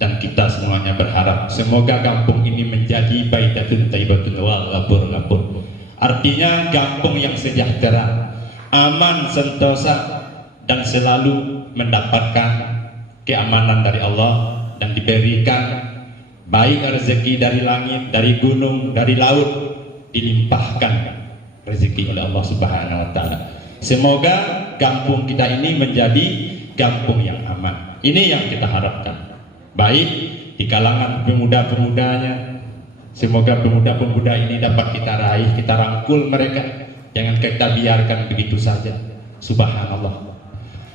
dan kita semuanya berharap semoga kampung ini menjadi baidatun tayyibatun wa ghafur rabbun. Artinya kampung yang sejahtera, aman, sentosa, dan selalu mendapatkan keamanan dari Allah dan diberikan baik rezeki dari langit, dari gunung, dari laut, dilimpahkan rezeki oleh Allah Subhanahu wa taala. Semoga kampung kita ini menjadi kampung yang aman. Ini yang kita harapkan. Baik di kalangan pemuda-pemudanya. Semoga pemuda-pemuda ini dapat kita raih, kita rangkul mereka. Jangan kita biarkan begitu saja. Subhanallah.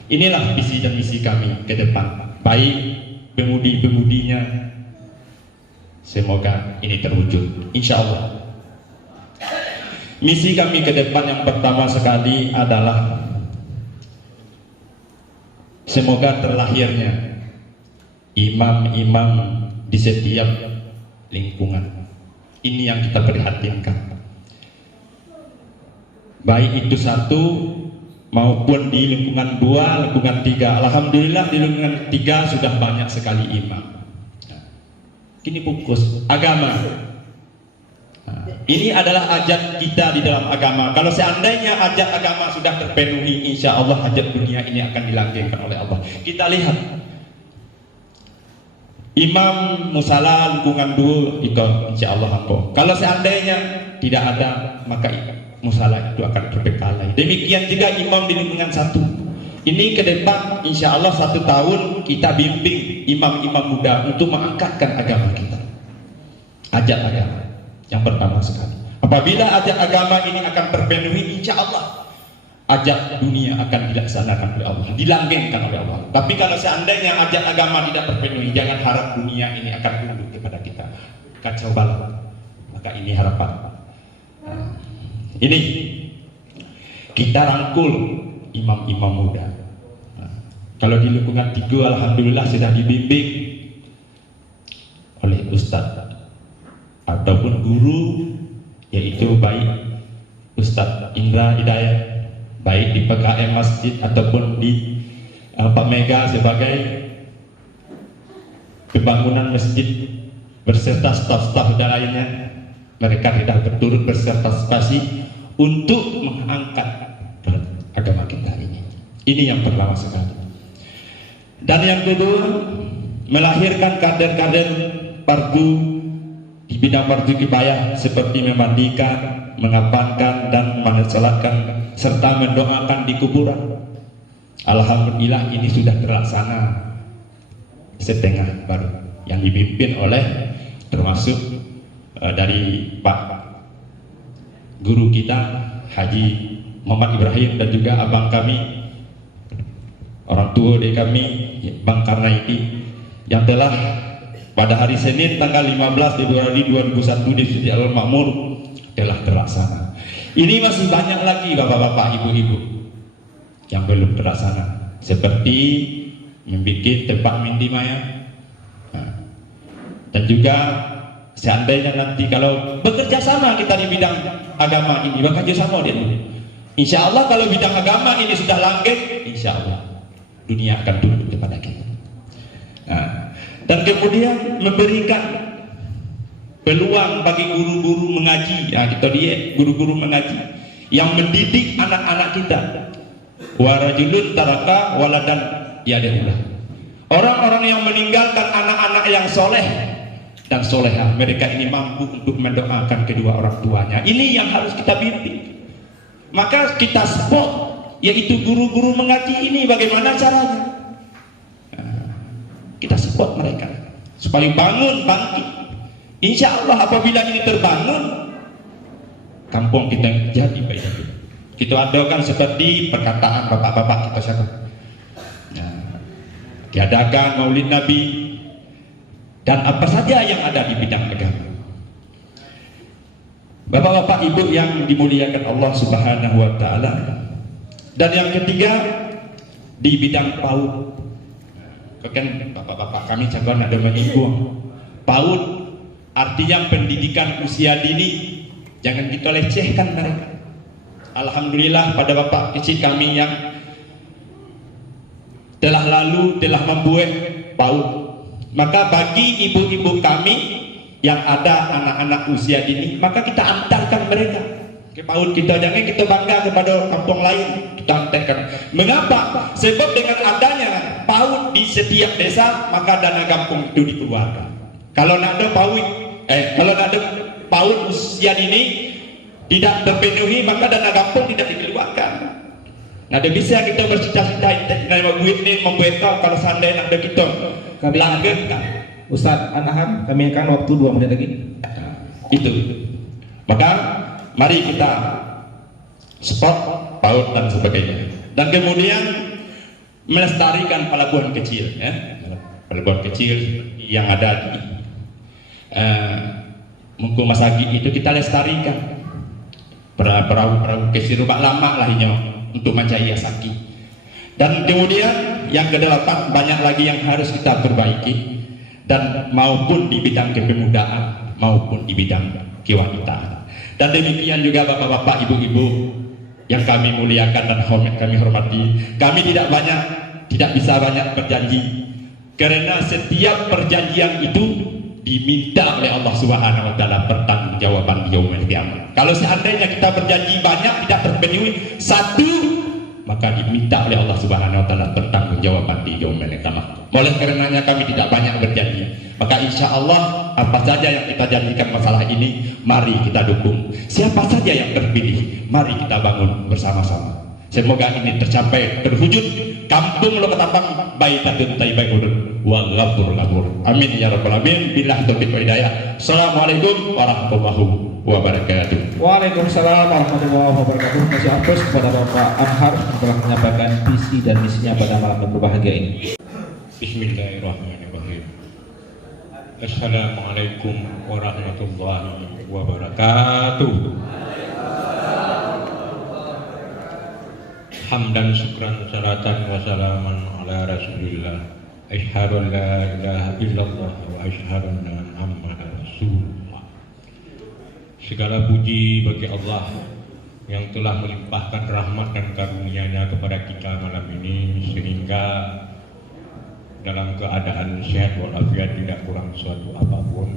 Inilah visi dan misi kami ke depan. Baik pemudi-pemudinya, semoga ini terwujud, insya Allah. Misi kami ke depan yang pertama sekali adalah semoga terlahirnya imam-imam di setiap lingkungan. Ini yang kita perhatikan. Baik itu 1 maupun di lingkungan 2, lingkungan 3. Alhamdulillah di lingkungan 3 sudah banyak sekali imam. Kini fokus agama. Ini adalah hajat kita di dalam agama. Kalau seandainya hajat agama sudah terpenuhi, insya Allah hajat dunia ini akan dilanggengkan oleh Allah. Kita lihat imam musala lingkungan 2 ikut, insya Allah hampo. Kalau seandainya tidak ada, maka musala itu akan terbengkalai. Demikian juga imam di lingkungan 1. Ini ke depan insya Allah 1 tahun kita bimbing imam-imam muda untuk mengangkatkan agama kita. Ajak agama yang pertama sekali. Apabila ajak agama ini akan terpenuhi, insya Allah ajak dunia akan dilaksanakan oleh Allah, dilanggengkan oleh Allah. Tapi kalau seandainya ajak agama tidak terpenuhi, jangan harap dunia ini akan tunduk kepada kita. Kacau balau. Maka ini harapan. Ini kita rangkul imam-imam muda. Kalau di lingkungan Tigo, alhamdulillah sudah dibimbing oleh ustadz ataupun guru, yaitu baik Ustadz Indra Hidayat, baik di PKM masjid ataupun di Pak Mega sebagai pembangunan masjid berserta staf-staf dan lainnya. Mereka tidak berturut bersertifikasi untuk mengangkat agama kita ini. Ini yang pertama sekali. Dan yang kedua, melahirkan kader-kader fardu di bidang fardu kifayah seperti memandikan, mengapankan dan mensolatkan serta mendoakan di kuburan. Alhamdulillah ini sudah terlaksana setengah baru yang dipimpin oleh termasuk dari Pak guru kita Haji Muhammad Ibrahim dan juga abang kami, orang tua dari kami Bang Karnaidi, yang telah pada hari Senin tanggal 15 Februari 2001 di Masjid Al-Makmur telah terlaksana. Ini masih banyak lagi bapak-bapak, ibu-ibu yang belum terlaksana, seperti membuat tempat mandi mayat. Dan juga seandainya nanti kalau bekerja sama kita di bidang agama ini, bekerja sama dia dulu. Insya Allah kalau bidang agama ini sudah langgeng, insya Allah dunia akan tunduk kepada kita. Dan kemudian memberikan peluang bagi guru-guru mengaji. Kita dia guru-guru mengaji yang mendidik anak-anak kita. Warajulun taraka waladan yadahullah. Orang-orang yang meninggalkan anak-anak yang soleh dan soleha, mereka ini mampu untuk mendoakan kedua orang tuanya. Ini yang harus kita bimbing. Maka kita support, yaitu guru-guru mengaji ini. Bagaimana caranya? Kita support mereka supaya bangun, bangkit. Insya Allah apabila ini terbangun, kampung kita jadi baik. Kita adakan seperti perkataan bapak-bapak kita siapa? Diadakan Maulid Nabi dan apa saja yang ada di bidang agama. Bapak-bapak ibu yang dimuliakan Allah Subhanahu wa taala. Dan yang ketiga di bidang PAUD. Kan bapak-bapak kami calon ada mengimbau PAUD artinya pendidikan usia dini, jangan kita lecehkan mereka. Alhamdulillah pada bapak kecil kami yang telah lalu telah membuat PAUD. Maka bagi ibu-ibu kami yang ada anak-anak usia dini, maka kita antarkan mereka ke PAUD kita. Jangan kita bangga kepada kampung lain, kita antarkan. Mengapa? Sebab dengan adanya PAUD di setiap desa, maka dana kampung itu dikeluarkan. Kalau nak ada PAUD usia dini tidak terpenuhi, maka dana kampung tidak dikeluarkan. Nah, bisa kita bercita-cita membuat kalau seandainya ada kita langgengkan. Ustaz Anaham, kami akan waktu 2 menit lagi. Itu. Maka mari kita support PAUD dan sebagainya. Dan kemudian melestarikan pelabuhan kecil, ya. Pelabuhan kecil yang ada di Mungku Masagi itu kita lestarikan. Perahu-perahu kecil rumah lama lah ini untuk mencari Asaki. Dan kemudian yang ke-8 banyak lagi yang harus kita perbaiki, dan maupun di bidang kepemudaan maupun di bidang kewanitaan. Dan demikian juga bapak-bapak, ibu-ibu yang kami muliakan dan kami hormati. Kami tidak bisa banyak berjanji, karena setiap perjanjian itu diminta oleh Allah Subhanahu wa taala pertanggungjawaban di yaumil qiyamah. Kalau seandainya kita berjanji banyak tidak terpenuhi satu, maka diminta oleh Allah Subhanahu wa taala pertanggungjawaban di yaumil qiyamah. Oleh karenanya kami tidak banyak berjanji. Maka insya Allah apa saja yang kita janjikan masalah ini, mari kita dukung. Siapa saja yang terpilih, mari kita bangun bersama-sama. Semoga ini tercapai, terwujud kampung Lo Ketapang baitatun thayyibatun wa ghafurur ghafur. Amin ya rabbal alamin. Billahi taufiq wa hidayah. Assalamualaikum warahmatullahi wabarakatuh. wabarakatuh. Waalaikumsalam warahmatullahi wabarakatuh. Kasih aplaus kepada Bapak Anhar yang telah menyampaikan visi dan misinya pada malam yang berbahagia ini. Bismillahirrahmanirrahim. Assalamualaikum warahmatullahi wabarakatuh. Hamdan syukran salatan wa salaman ala rasulillah. Asyhadu an la ilaha illallah wa asyhadu anna muhammadar rasulullah. Segala puji bagi Allah yang telah melimpahkan rahmat dan karunia-Nya kepada kita malam ini, sehingga dalam keadaan sehat walafiat tidak kurang suatu apapun.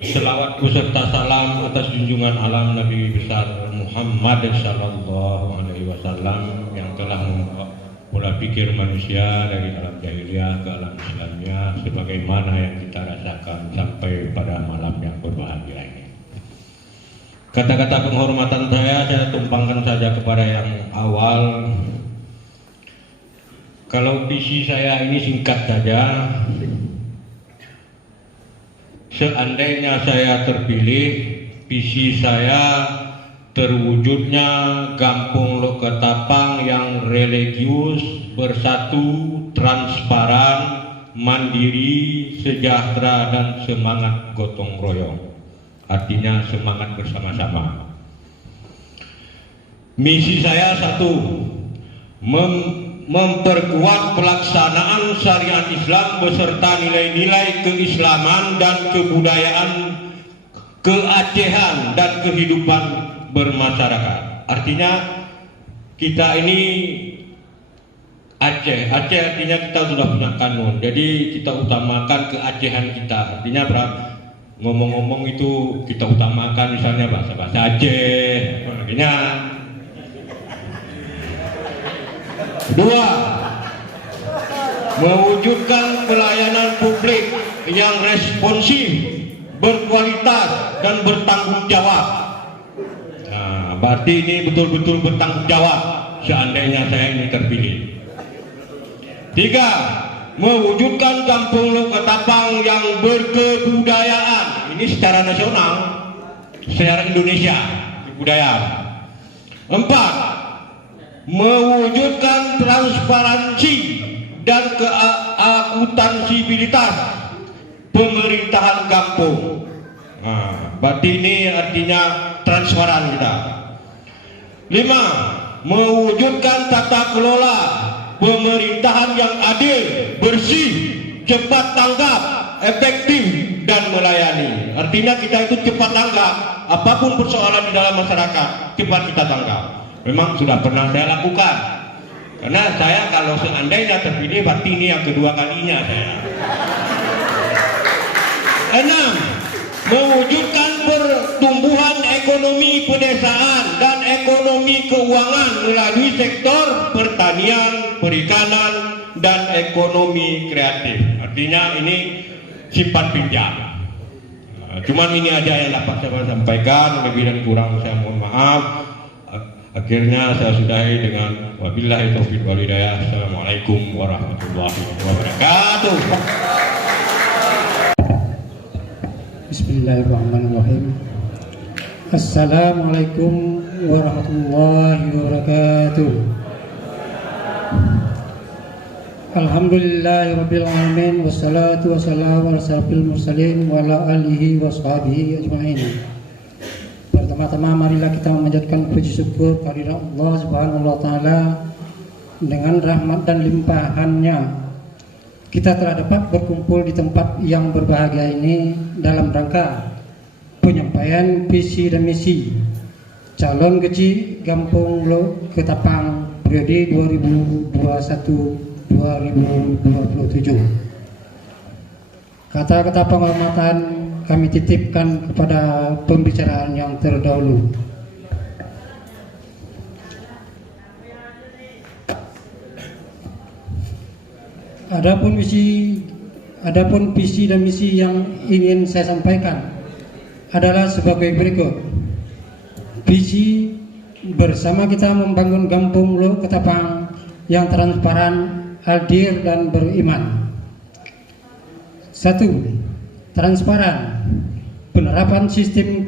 Selawat beserta salam atas junjungan alam Nabi besar Muhammad sallallahu alaihi wasallam yang telah membawa pola pikir manusia dari alam jahiliyah ke alam Islamnya sebagaimana yang kita rasakan sampai pada malam yang berbahagia ini. Kata-kata penghormatan saya tumpangkan saja kepada yang awal. Kalau visi saya ini singkat saja. Seandainya saya terpilih, visi saya terwujudnya Kampung Loketapang yang religius, bersatu, transparan, mandiri, sejahtera, dan semangat gotong royong. Artinya semangat bersama-sama. Misi saya satu, memperkuat pelaksanaan syariat Islam beserta nilai-nilai keislaman dan kebudayaan keacehan dan kehidupan bermasyarakat. Artinya kita ini Aceh artinya kita sudah punya kanun, jadi kita utamakan keacehan kita. Artinya ngomong-ngomong itu kita utamakan misalnya bahasa-bahasa Aceh, artinya. Dua, mewujudkan pelayanan publik yang responsif, berkualitas, dan bertanggung jawab. Nah, berarti ini betul-betul bertanggung jawab seandainya saya ini terpilih. Tiga, mewujudkan Kampung Loketapang yang berkebudayaan. Ini secara nasional, secara Indonesia, kebudayaan. Empat, mewujudkan transparansi dan akutansibilitas pemerintahan kampung. Nah, berarti ini artinya transparan kita. 5. Mewujudkan tata kelola pemerintahan yang adil, bersih, cepat tanggap, efektif, dan melayani. Artinya kita itu cepat tanggap, apapun persoalan di dalam masyarakat cepat kita tanggap. Memang sudah pernah saya lakukan, karena saya kalau seandainya terpilih berarti ini yang kedua kalinya saya. 6. Mewujudkan pertumbuhan ekonomi pedesaan dan ekonomi keuangan melalui sektor pertanian, perikanan, dan ekonomi kreatif. Artinya ini simpan pinjam. Cuman ini aja yang dapat saya sampaikan, lebih dan kurang saya mohon maaf. Akhirnya saya sudahi dengan wabillahi taufiq wal hidayah. Assalamualaikum warahmatullahi wabarakatuh. Bismillahirrahmanirrahim. Assalamualaikum warahmatullahi wabarakatuh. Alhamdulillahirabbil alamin wassalatu wassalamu ala asyrafil mursalin wa ala alihi washabihi ajmain. Pertama-tama marilah kita memanjatkan puji syukur kehadirat Allah Subhanahu wa taala. Dengan rahmat dan limpahannya kita telah dapat berkumpul di tempat yang berbahagia ini dalam rangka penyampaian visi dan misi calon kecil Kampung Loketapang periode 2021-2027. Kata-kata penghormatan kami titipkan kepada pembicaraan yang terdahulu. Adapun visi dan misi yang ingin saya sampaikan adalah sebagai berikut. Visi bersama kita membangun Kampung Loketapang yang transparan, adil, dan beriman. 1. transparan, penerapan sistem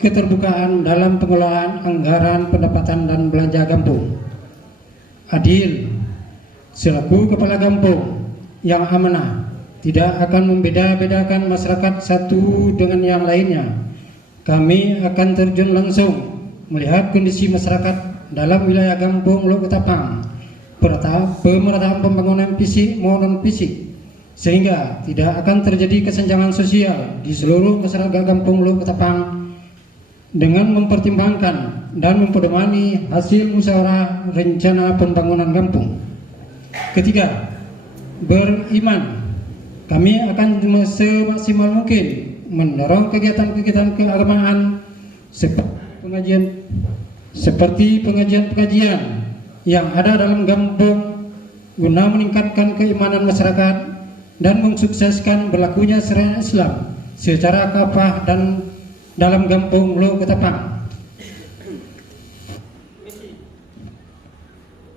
keterbukaan dalam pengelolaan anggaran pendapatan dan belanja kampung, adil, selaku kepala kampung yang amanah tidak akan membeda-bedakan masyarakat satu dengan yang lainnya. Kami akan terjun langsung melihat kondisi masyarakat dalam wilayah kampung Lok Ketapang, pemerataan pembangunan fisik maupun non-fisik, sehingga tidak akan terjadi kesenjangan sosial di seluruh masyarakat kampung Lok Ketapang dengan mempertimbangkan dan mempedomani hasil musyawarah rencana pembangunan kampung. Ketiga, beriman. Kami akan semaksimal mungkin mendorong kegiatan-kegiatan keagamaan seperti pengajian-pengajian yang ada dalam kampung guna meningkatkan keimanan masyarakat dan mensukseskan berlakunya syariat Islam secara kafah dan dalam kampung Lok Ketapang.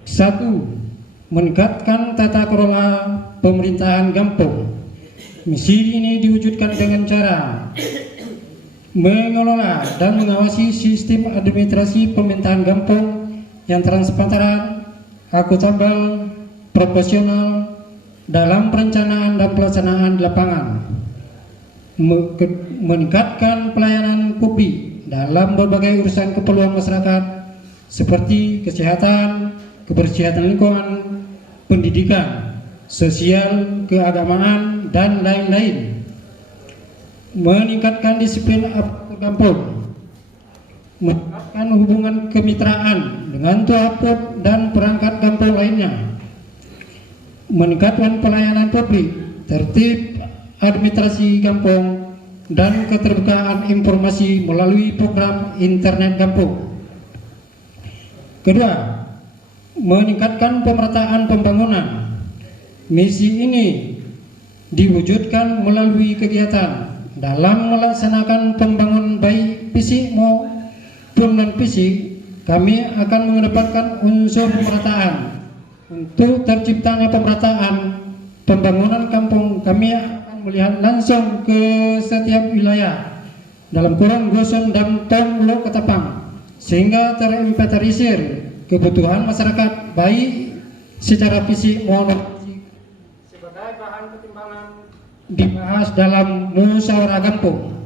1. Meningkatkan tata kelola pemerintahan kampung. Misi ini diwujudkan dengan cara mengelola dan mengawasi sistem administrasi pemerintahan kampung yang transparan, akuntabel, proporsional dalam perencanaan dan pelaksanaan di lapangan. Meningkatkan pelayanan publik dalam berbagai urusan keperluan masyarakat seperti kesehatan, kebersihan lingkungan, pendidikan, sosial, keagamaan, dan lain-lain. Meningkatkan disiplin aparatur kampung, meningkatkan hubungan kemitraan dengan tuaput dan perangkat kampung lainnya, meningkatkan pelayanan publik, tertib administrasi kampung, dan keterbukaan informasi melalui program internet kampung. Kedua, meningkatkan pemerataan pembangunan. Misi ini diwujudkan melalui kegiatan dalam melaksanakan pembangunan baik fisik maupun non-fisik. Kami akan mengedepankan unsur pemerataan. Untuk terciptanya pemerataan pembangunan kampung, kami akan melihat langsung ke setiap wilayah dalam kurang Goson dan Tong Lok Ketapang, sehingga terinventarisir kebutuhan masyarakat baik secara fisik maupun sebagai bahan pertimbangan dibahas dalam musyawarah kampung.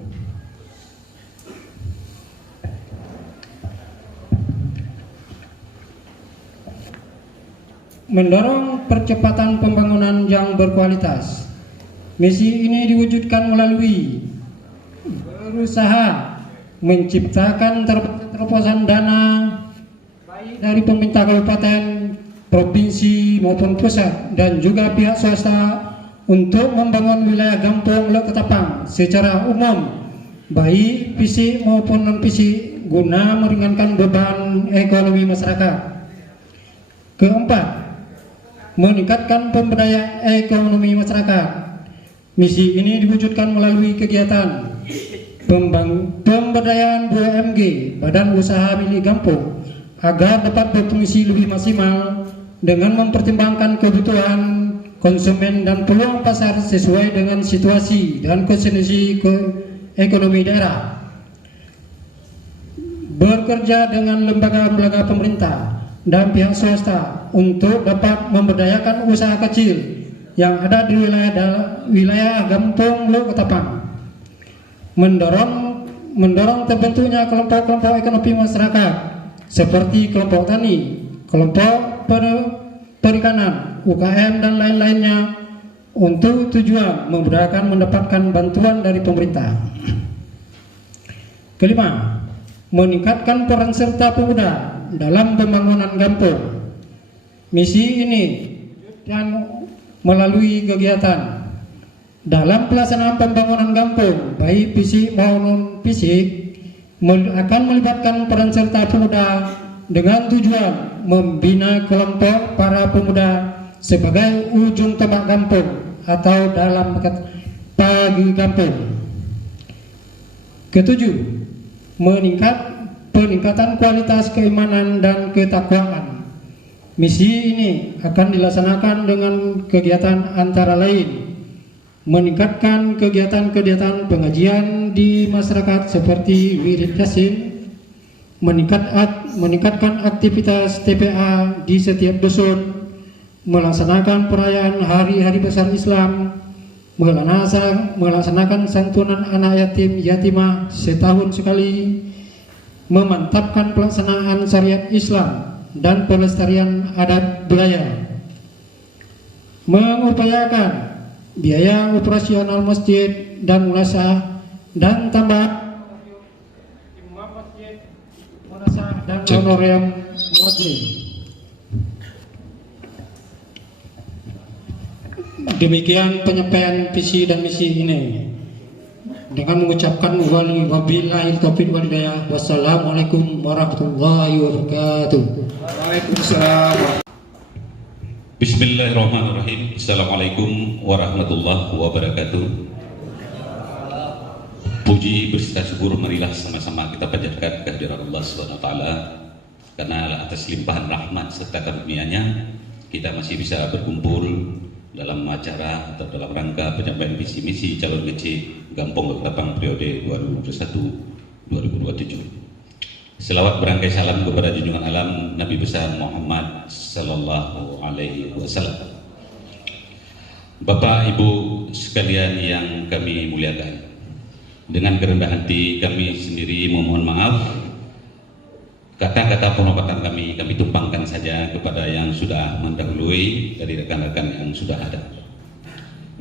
Mendorong percepatan pembangunan yang berkualitas. Misi ini diwujudkan melalui berusaha menciptakan terobosan dana baik dari pemerintah kabupaten, provinsi maupun pusat dan juga pihak swasta untuk membangun wilayah kampung Lok Ketapang secara umum baik fisik maupun non fisik guna meringankan beban ekonomi masyarakat. Keempat, meningkatkan pemberdayaan ekonomi masyarakat. Misi ini diwujudkan melalui kegiatan pemberdayaan BUMG, badan usaha milik kampung, agar dapat berfungsi lebih maksimal dengan mempertimbangkan kebutuhan konsumen dan peluang pasar sesuai dengan situasi dan kondisi ekonomi daerah. Bekerja dengan lembaga-lembaga pemerintah dan pihak swasta untuk dapat memberdayakan usaha kecil yang ada di wilayah kampung Lok Ketapang. Mendorong terbentuknya kelompok-kelompok ekonomi masyarakat seperti kelompok tani, kelompok perikanan, UKM dan lain-lainnya untuk tujuan memudahkan mendapatkan bantuan dari pemerintah. Kelima, meningkatkan peran serta pemuda dalam pembangunan kampung. Misi ini yang melalui kegiatan dalam pelaksanaan pembangunan kampung baik fisik maupun fisik akan melibatkan peran serta pemuda dengan tujuan membina kelompok para pemuda sebagai ujung tombak kampung atau dalam pagi kampung. Ketujuh, peningkatan kualitas keimanan dan ketakwaan. Misi ini akan dilaksanakan dengan kegiatan antara lain meningkatkan kegiatan-kegiatan pengajian di masyarakat seperti wirid yasin, meningkatkan aktivitas TPA di setiap dusun, melaksanakan perayaan hari-hari besar Islam, melaksanakan santunan anak yatim yatimah setahun sekali, memantapkan pelaksanaan syariat Islam dan pelestarian adat budaya, mengupayakan biaya operasional masjid dan muasasah dan tambah imam masjid, muasasah dan honorarium muadzin. Demikian penyampaian visi dan misi ini. Dengan mengucapkan wabillahi taufiq wal hidayah. Wassalamualaikum warahmatullahi wabarakatuh. Waalaikumsalam. Bismillahirrahmanirrahim. Assalamualaikum warahmatullahi wabarakatuh. Puji berserta syukur marilah sama-sama kita panjatkan kehadiran Allah SWT, karena atas limpahan rahmat serta karunia-Nya kita masih bisa berkumpul dalam acara atau dalam rangka penyampaian visi misi calon kecil Gampong Ketapang periode 2021-2027. Selawat berangkai salam kepada junjungan alam Nabi besar Muhammad sallallahu alaihi wasallam. Bapak Ibu sekalian yang kami muliakan, dengan kerendah hati kami sendiri memohon maaf. Kata-kata penobatan kami tumpangkan saja kepada yang sudah mendahului dari rekan-rekan yang sudah ada.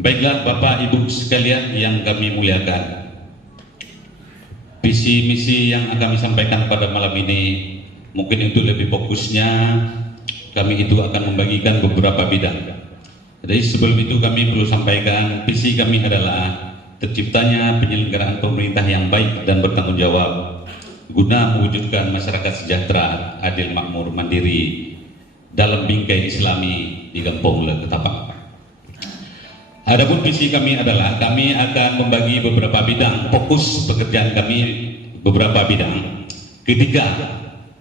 Baiklah Bapak Ibu sekalian yang kami muliakan, visi misi yang kami sampaikan pada malam ini mungkin itu lebih fokusnya kami itu akan membagikan beberapa bidang. Jadi sebelum itu kami perlu sampaikan visi kami adalah terciptanya penyelenggaraan pemerintah yang baik dan bertanggung jawab guna mewujudkan masyarakat sejahtera, adil, makmur, mandiri dalam bingkai Islami di Gampong Ketapang. Adapun visi kami adalah kami akan membagi beberapa bidang fokus pekerjaan kami, beberapa bidang. Ketiga,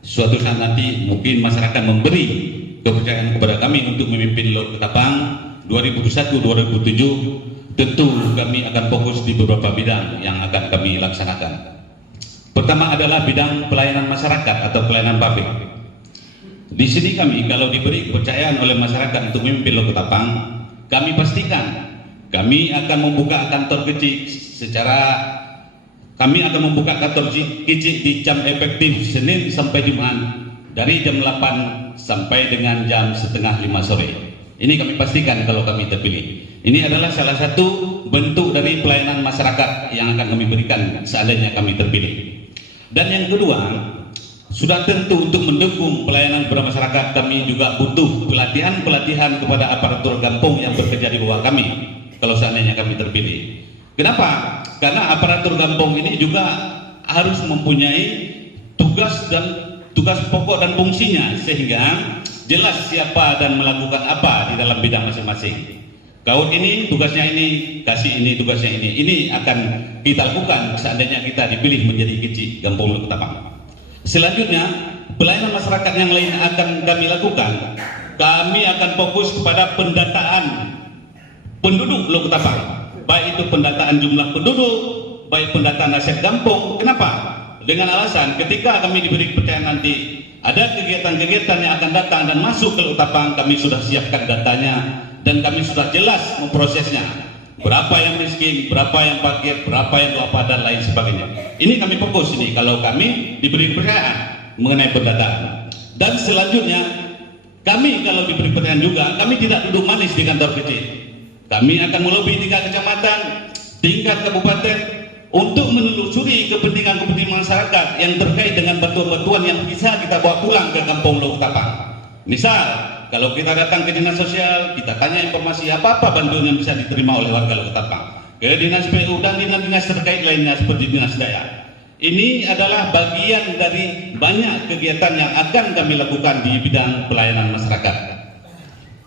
suatu saat nanti mungkin masyarakat memberi kepercayaan kepada kami untuk memimpin LOR Ketapang 2001-2007, tentu kami akan fokus di beberapa bidang yang akan kami laksanakan. Pertama adalah bidang pelayanan masyarakat atau pelayanan publik. Di sini kami kalau diberi kepercayaan oleh masyarakat untuk memimpin LOR Ketapang, kami pastikan kami akan membuka kantor kecil di jam efektif Senin sampai Jumat dari jam 8 sampai dengan jam setengah 5 sore. Ini kami pastikan kalau kami terpilih. Ini adalah salah satu bentuk dari pelayanan masyarakat yang akan kami berikan seandainya kami terpilih. Dan yang kedua, sudah tentu untuk mendukung pelayanan kepada masyarakat kami juga butuh pelatihan kepada aparatur kampung yang bekerja di bawah kami kalau seandainya kami terpilih. Kenapa? Karena aparatur kampung ini juga harus mempunyai tugas pokok dan fungsinya, sehingga jelas siapa dan melakukan apa di dalam bidang masing-masing. Kau ini tugasnya ini, kasih ini tugasnya ini akan kita lakukan seandainya kita dipilih menjadi kecil Gampong Ketapang. Selanjutnya, pelayanan masyarakat yang lain akan kami lakukan. Kami akan fokus kepada pendataan penduduk LOR Ketapang, baik itu pendataan jumlah penduduk, baik pendataan aset kampung. Kenapa? Dengan alasan ketika kami diberi kepercayaan nanti ada kegiatan-kegiatan yang akan datang dan masuk ke LOR Ketapang, kami sudah siapkan datanya dan kami sudah jelas memprosesnya. Berapa yang miskin, berapa yang fakir, berapa yang duafa dan lain sebagainya. Ini kami fokus ini kalau kami diberi kepercayaan mengenai pendataan. Dan selanjutnya kami kalau diberi kepercayaan juga, kami tidak duduk manis di kantor kecil. Kami akan melobi tingkat kecamatan, tingkat kabupaten untuk menelusuri kepentingan-kepentingan masyarakat yang terkait dengan bantuan-bantuan yang bisa kita bawa pulang ke Kampung LOR Ketapang. Misal, kalau kita datang ke dinas sosial, kita tanya informasi apa-apa bantuan yang bisa diterima oleh warga LOR Ketapang, ke dinas PU dan dinas-dinas terkait lainnya seperti dinas daya. Ini adalah bagian dari banyak kegiatan yang akan kami lakukan di bidang pelayanan masyarakat.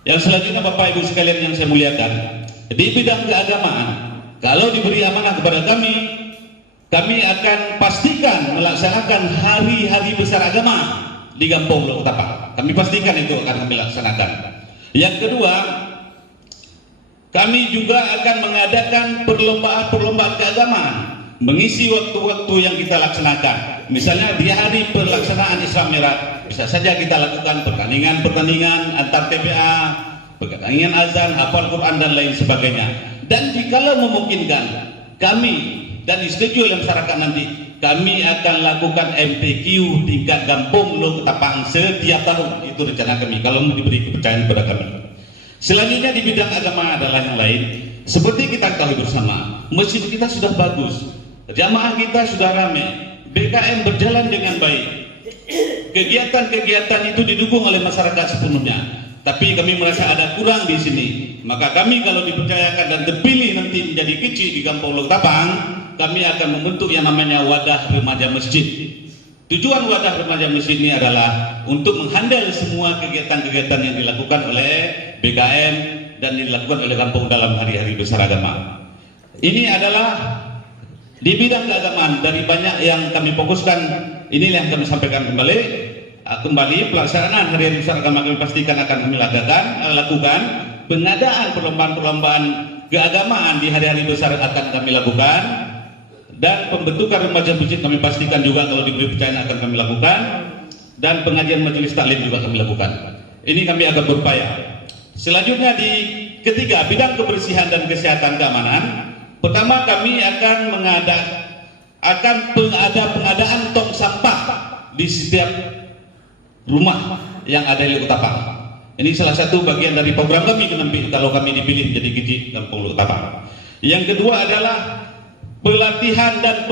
Yang selanjutnya Bapak Ibu sekalian yang saya muliakan, di bidang keagamaan, kalau diberi amanah kepada kami akan pastikan melaksanakan hari-hari besar agama di Gampong LOR Ketapang. Kami pastikan itu akan kami laksanakan. Yang kedua, Kami juga akan mengadakan perlombaan keagamaan, mengisi waktu-waktu yang kita laksanakan. Misalnya di hari pelaksanaan Isra Mi'raj, bisa saja kita lakukan pertandingan antar TPA, pertandingan azan, hafal Quran dan lain sebagainya. Dan jikalau memungkinkan, kami dan disetujui oleh masyarakat nanti, kami akan lakukan MTQ tingkat kampung Lo Ketapang setiap tahun. Itu rencana kami kalau diberi kepercayaan kepada kami. Selanjutnya di bidang agama adalah yang lain. Seperti kita ketahui bersama, masjid kita sudah bagus, jamaah kita sudah ramai, BKM berjalan dengan baik, kegiatan-kegiatan itu didukung oleh masyarakat sepenuhnya. Tapi kami merasa ada kurang di sini. Maka kami kalau dipercayakan dan terpilih nanti menjadi kecil di Kampung Lo Ketapang, kami akan membentuk yang namanya wadah remaja masjid. Tujuan wadah remaja masjid ini adalah untuk menghandle semua kegiatan-kegiatan yang dilakukan oleh BKM dan dilakukan oleh kampung dalam hari-hari besar agama. Ini adalah di bidang keagamaan. Dari banyak yang kami fokuskan, inilah yang kami sampaikan kembali pelaksanaan hari-hari besar agama kami pastikan akan kami lakukan. Pengadaan perlombaan-perlombaan keagamaan di hari-hari besar akan kami lakukan, dan pembentukan remaja masjid kami pastikan juga kalau diberi kepercayaan akan kami lakukan, dan pengajian majelis taklim juga kami lakukan. Ini kami akan berupaya. Selanjutnya di ketiga, bidang kebersihan dan kesehatan keamanan. Pertama, kami akan pengadaan tong sampah di setiap rumah yang ada di Lo Ketapang. Ini salah satu bagian dari program kami kalau kami dipilih menjadi Giji Kampung Lo Ketapang. Yang kedua adalah pelatihan dan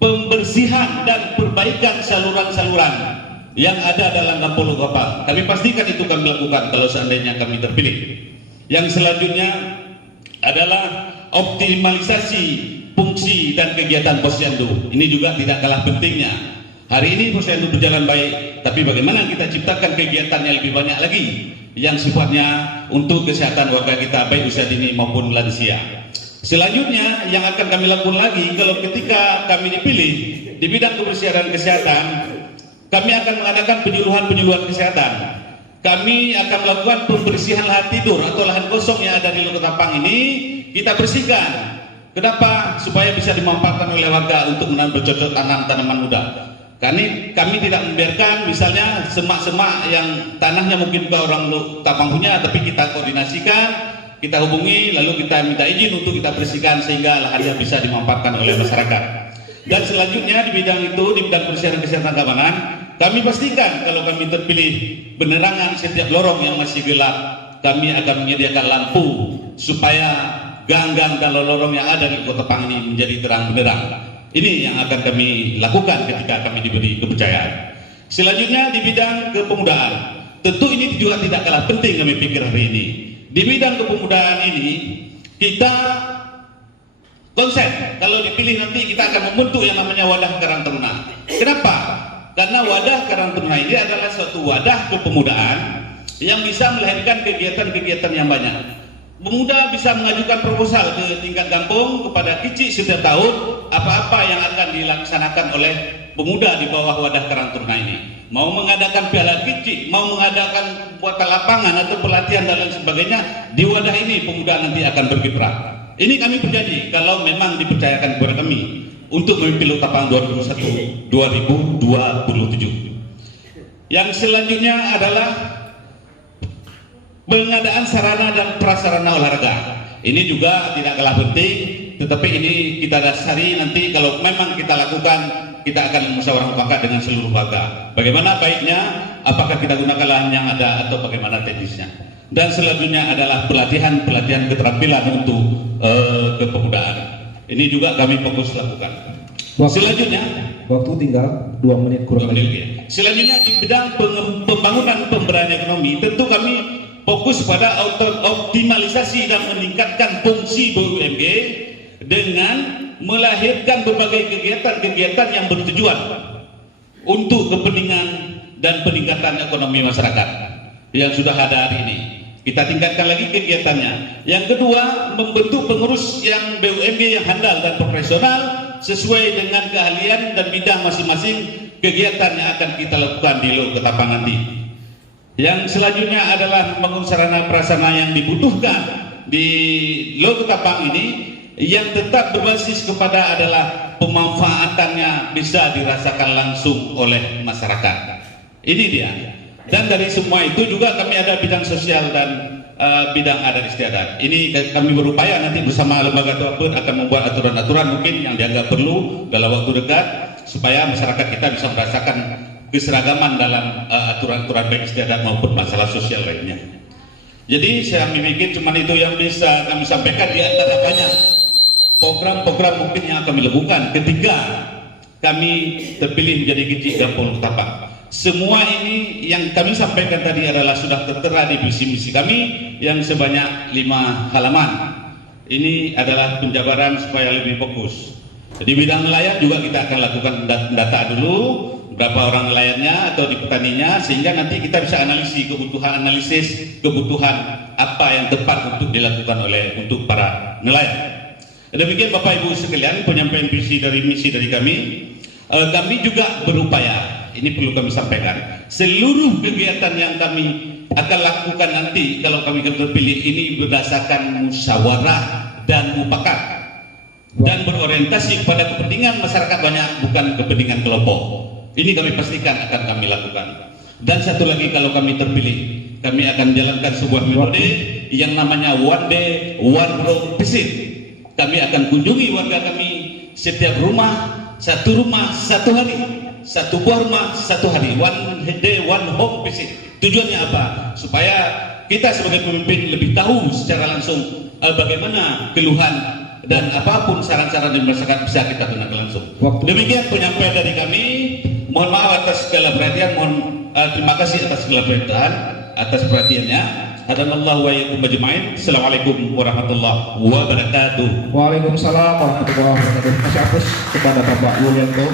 pembersihan dan perbaikan saluran-saluran yang ada dalam Kampung Lo Ketapang. Kami pastikan itu kami lakukan kalau seandainya kami terpilih. Yang selanjutnya adalah optimalisasi fungsi dan kegiatan posyandu. Ini juga tidak kalah pentingnya. Hari ini posyandu berjalan baik, tapi bagaimana kita ciptakan kegiatan yang lebih banyak lagi yang sifatnya untuk kesehatan warga kita, baik usia dini maupun lansia. Selanjutnya yang akan kami lakukan lagi kalau ketika kami dipilih di bidang kebersihan dan kesehatan, kami akan mengadakan penyuluhan kesehatan. Kami akan melakukan pembersihan lahan tidur atau lahan kosong yang ada di Lo Ketapang ini, kita bersihkan. Kenapa? Supaya bisa dimanfaatkan oleh warga untuk bercocok tanam tanaman muda. Kami tidak membiarkan misalnya semak-semak yang tanahnya mungkin ke orang Lo Ketapang punya, tapi kita koordinasikan, kita hubungi, lalu kita minta izin untuk kita bersihkan sehingga lahannya bisa dimanfaatkan oleh masyarakat. Dan selanjutnya di bidang itu, di bidang kebersihan dan kesehatan keamanan, kami pastikan kalau kami terpilih penerangan setiap lorong yang masih gelap, kami akan menyediakan lampu supaya gang-gang dan lorong yang ada di Kota Ketapang ini menjadi terang benderang. Ini yang akan kami lakukan ketika kami diberi kepercayaan. Selanjutnya di bidang kepemudaan, tentu ini juga tidak kalah penting kami pikir hari ini. Di bidang kepemudaan ini kita konsep kalau dipilih nanti kita akan membentuk yang namanya wadah Karang Taruna. Kenapa? Karena wadah Karang Taruna ini adalah suatu wadah kepemudaan yang bisa melahirkan kegiatan-kegiatan yang banyak. Pemuda bisa mengajukan proposal ke tingkat kampung kepada Kicik setiap tahun apa-apa yang akan dilaksanakan oleh pemuda di bawah wadah Karang Taruna ini. Mau mengadakan piala Kicik, mau mengadakan buatan lapangan atau pelatihan dan lain sebagainya, di wadah ini pemuda nanti akan berkiprah. Ini kami berjanji kalau memang dipercayakan kepada kami untuk memimpin Lo Ketapang 2021-2027. Yang selanjutnya adalah pengadaan sarana dan prasarana olahraga. Ini juga tidak kalah penting, tetapi ini kita dasari nanti kalau memang kita lakukan, kita akan musyawarah mufakat dengan seluruh warga. Bagaimana baiknya, apakah kita gunakan lahan yang ada atau bagaimana teknisnya. Dan selanjutnya adalah pelatihan keterampilan untuk kepemudaan. Ini juga kami fokus lakukan. Selanjutnya, waktu tinggal 2 menit kurang lebih. Selanjutnya di bidang pembangunan pemberdayaan ekonomi, tentu kami fokus pada optimalisasi dan meningkatkan fungsi BUMD dengan melahirkan berbagai kegiatan-kegiatan yang bertujuan untuk kepentingan dan peningkatan ekonomi masyarakat yang sudah ada hari ini. Kita tingkatkan lagi kegiatannya. Yang kedua, membentuk pengurus yang BUMD yang handal dan profesional sesuai dengan keahlian dan bidang masing-masing kegiatan yang akan kita lakukan di Lo Ketapang nanti. Yang selanjutnya adalah membangun sarana prasarana yang dibutuhkan di Logo Tapang ini yang tetap berbasis kepada adalah pemanfaatannya bisa dirasakan langsung oleh masyarakat. Ini dia. Dan dari semua itu juga kami ada bidang sosial dan bidang adat istiadat. Ini kami berupaya nanti bersama lembaga tersebut akan membuat aturan-aturan mungkin yang dianggap perlu dalam waktu dekat supaya masyarakat kita bisa merasakan keseragaman dalam aturan-aturan baik istiadat maupun masalah sosial lainnya. Jadi saya mikir cuma itu yang bisa kami sampaikan di antara banyak program-program mungkin yang kami lakukan ketika kami terpilih menjadi Kecik Gampong Tapang. Semua ini yang kami sampaikan tadi adalah sudah tertera di visi misi kami yang sebanyak 5 halaman. Ini adalah penjabaran supaya lebih fokus. Di bidang nelayan juga kita akan lakukan data dulu berapa orang nelayannya atau di petaninya sehingga nanti kita bisa analisis kebutuhan apa yang tepat untuk dilakukan untuk para nelayan. Demikian Bapak Ibu sekalian penyampaian visi dari misi dari kami. Kami juga berupaya, ini perlu kami sampaikan, seluruh kegiatan yang kami akan lakukan nanti kalau kami terpilih ini berdasarkan musyawarah dan mufakat dan berorientasi kepada kepentingan masyarakat banyak, bukan kepentingan kelompok. Ini kami pastikan akan kami lakukan. Dan satu lagi, kalau kami terpilih, kami akan jalankan sebuah metode yang namanya One Day One Road Visit. Kami akan kunjungi warga kami setiap rumah, satu hari, satu buah rumah satu hari. One Day One Home Visit. Tujuannya apa? Supaya kita sebagai pemimpin lebih tahu secara langsung bagaimana keluhan dan apapun saran-saran dari masyarakat bisa kita gunakan langsung. Demikian penyampaian dari kami. Mohon maaf atas segala perhatian, terima kasih atas segala perhatiannya. Hadanallahu wa iyyakum ajma'in. Assalamualaikum warahmatullahi wabarakatuh. Waalaikumsalam warahmatullahi wabarakatuh. Masih apus kepada Bapak Yulianto.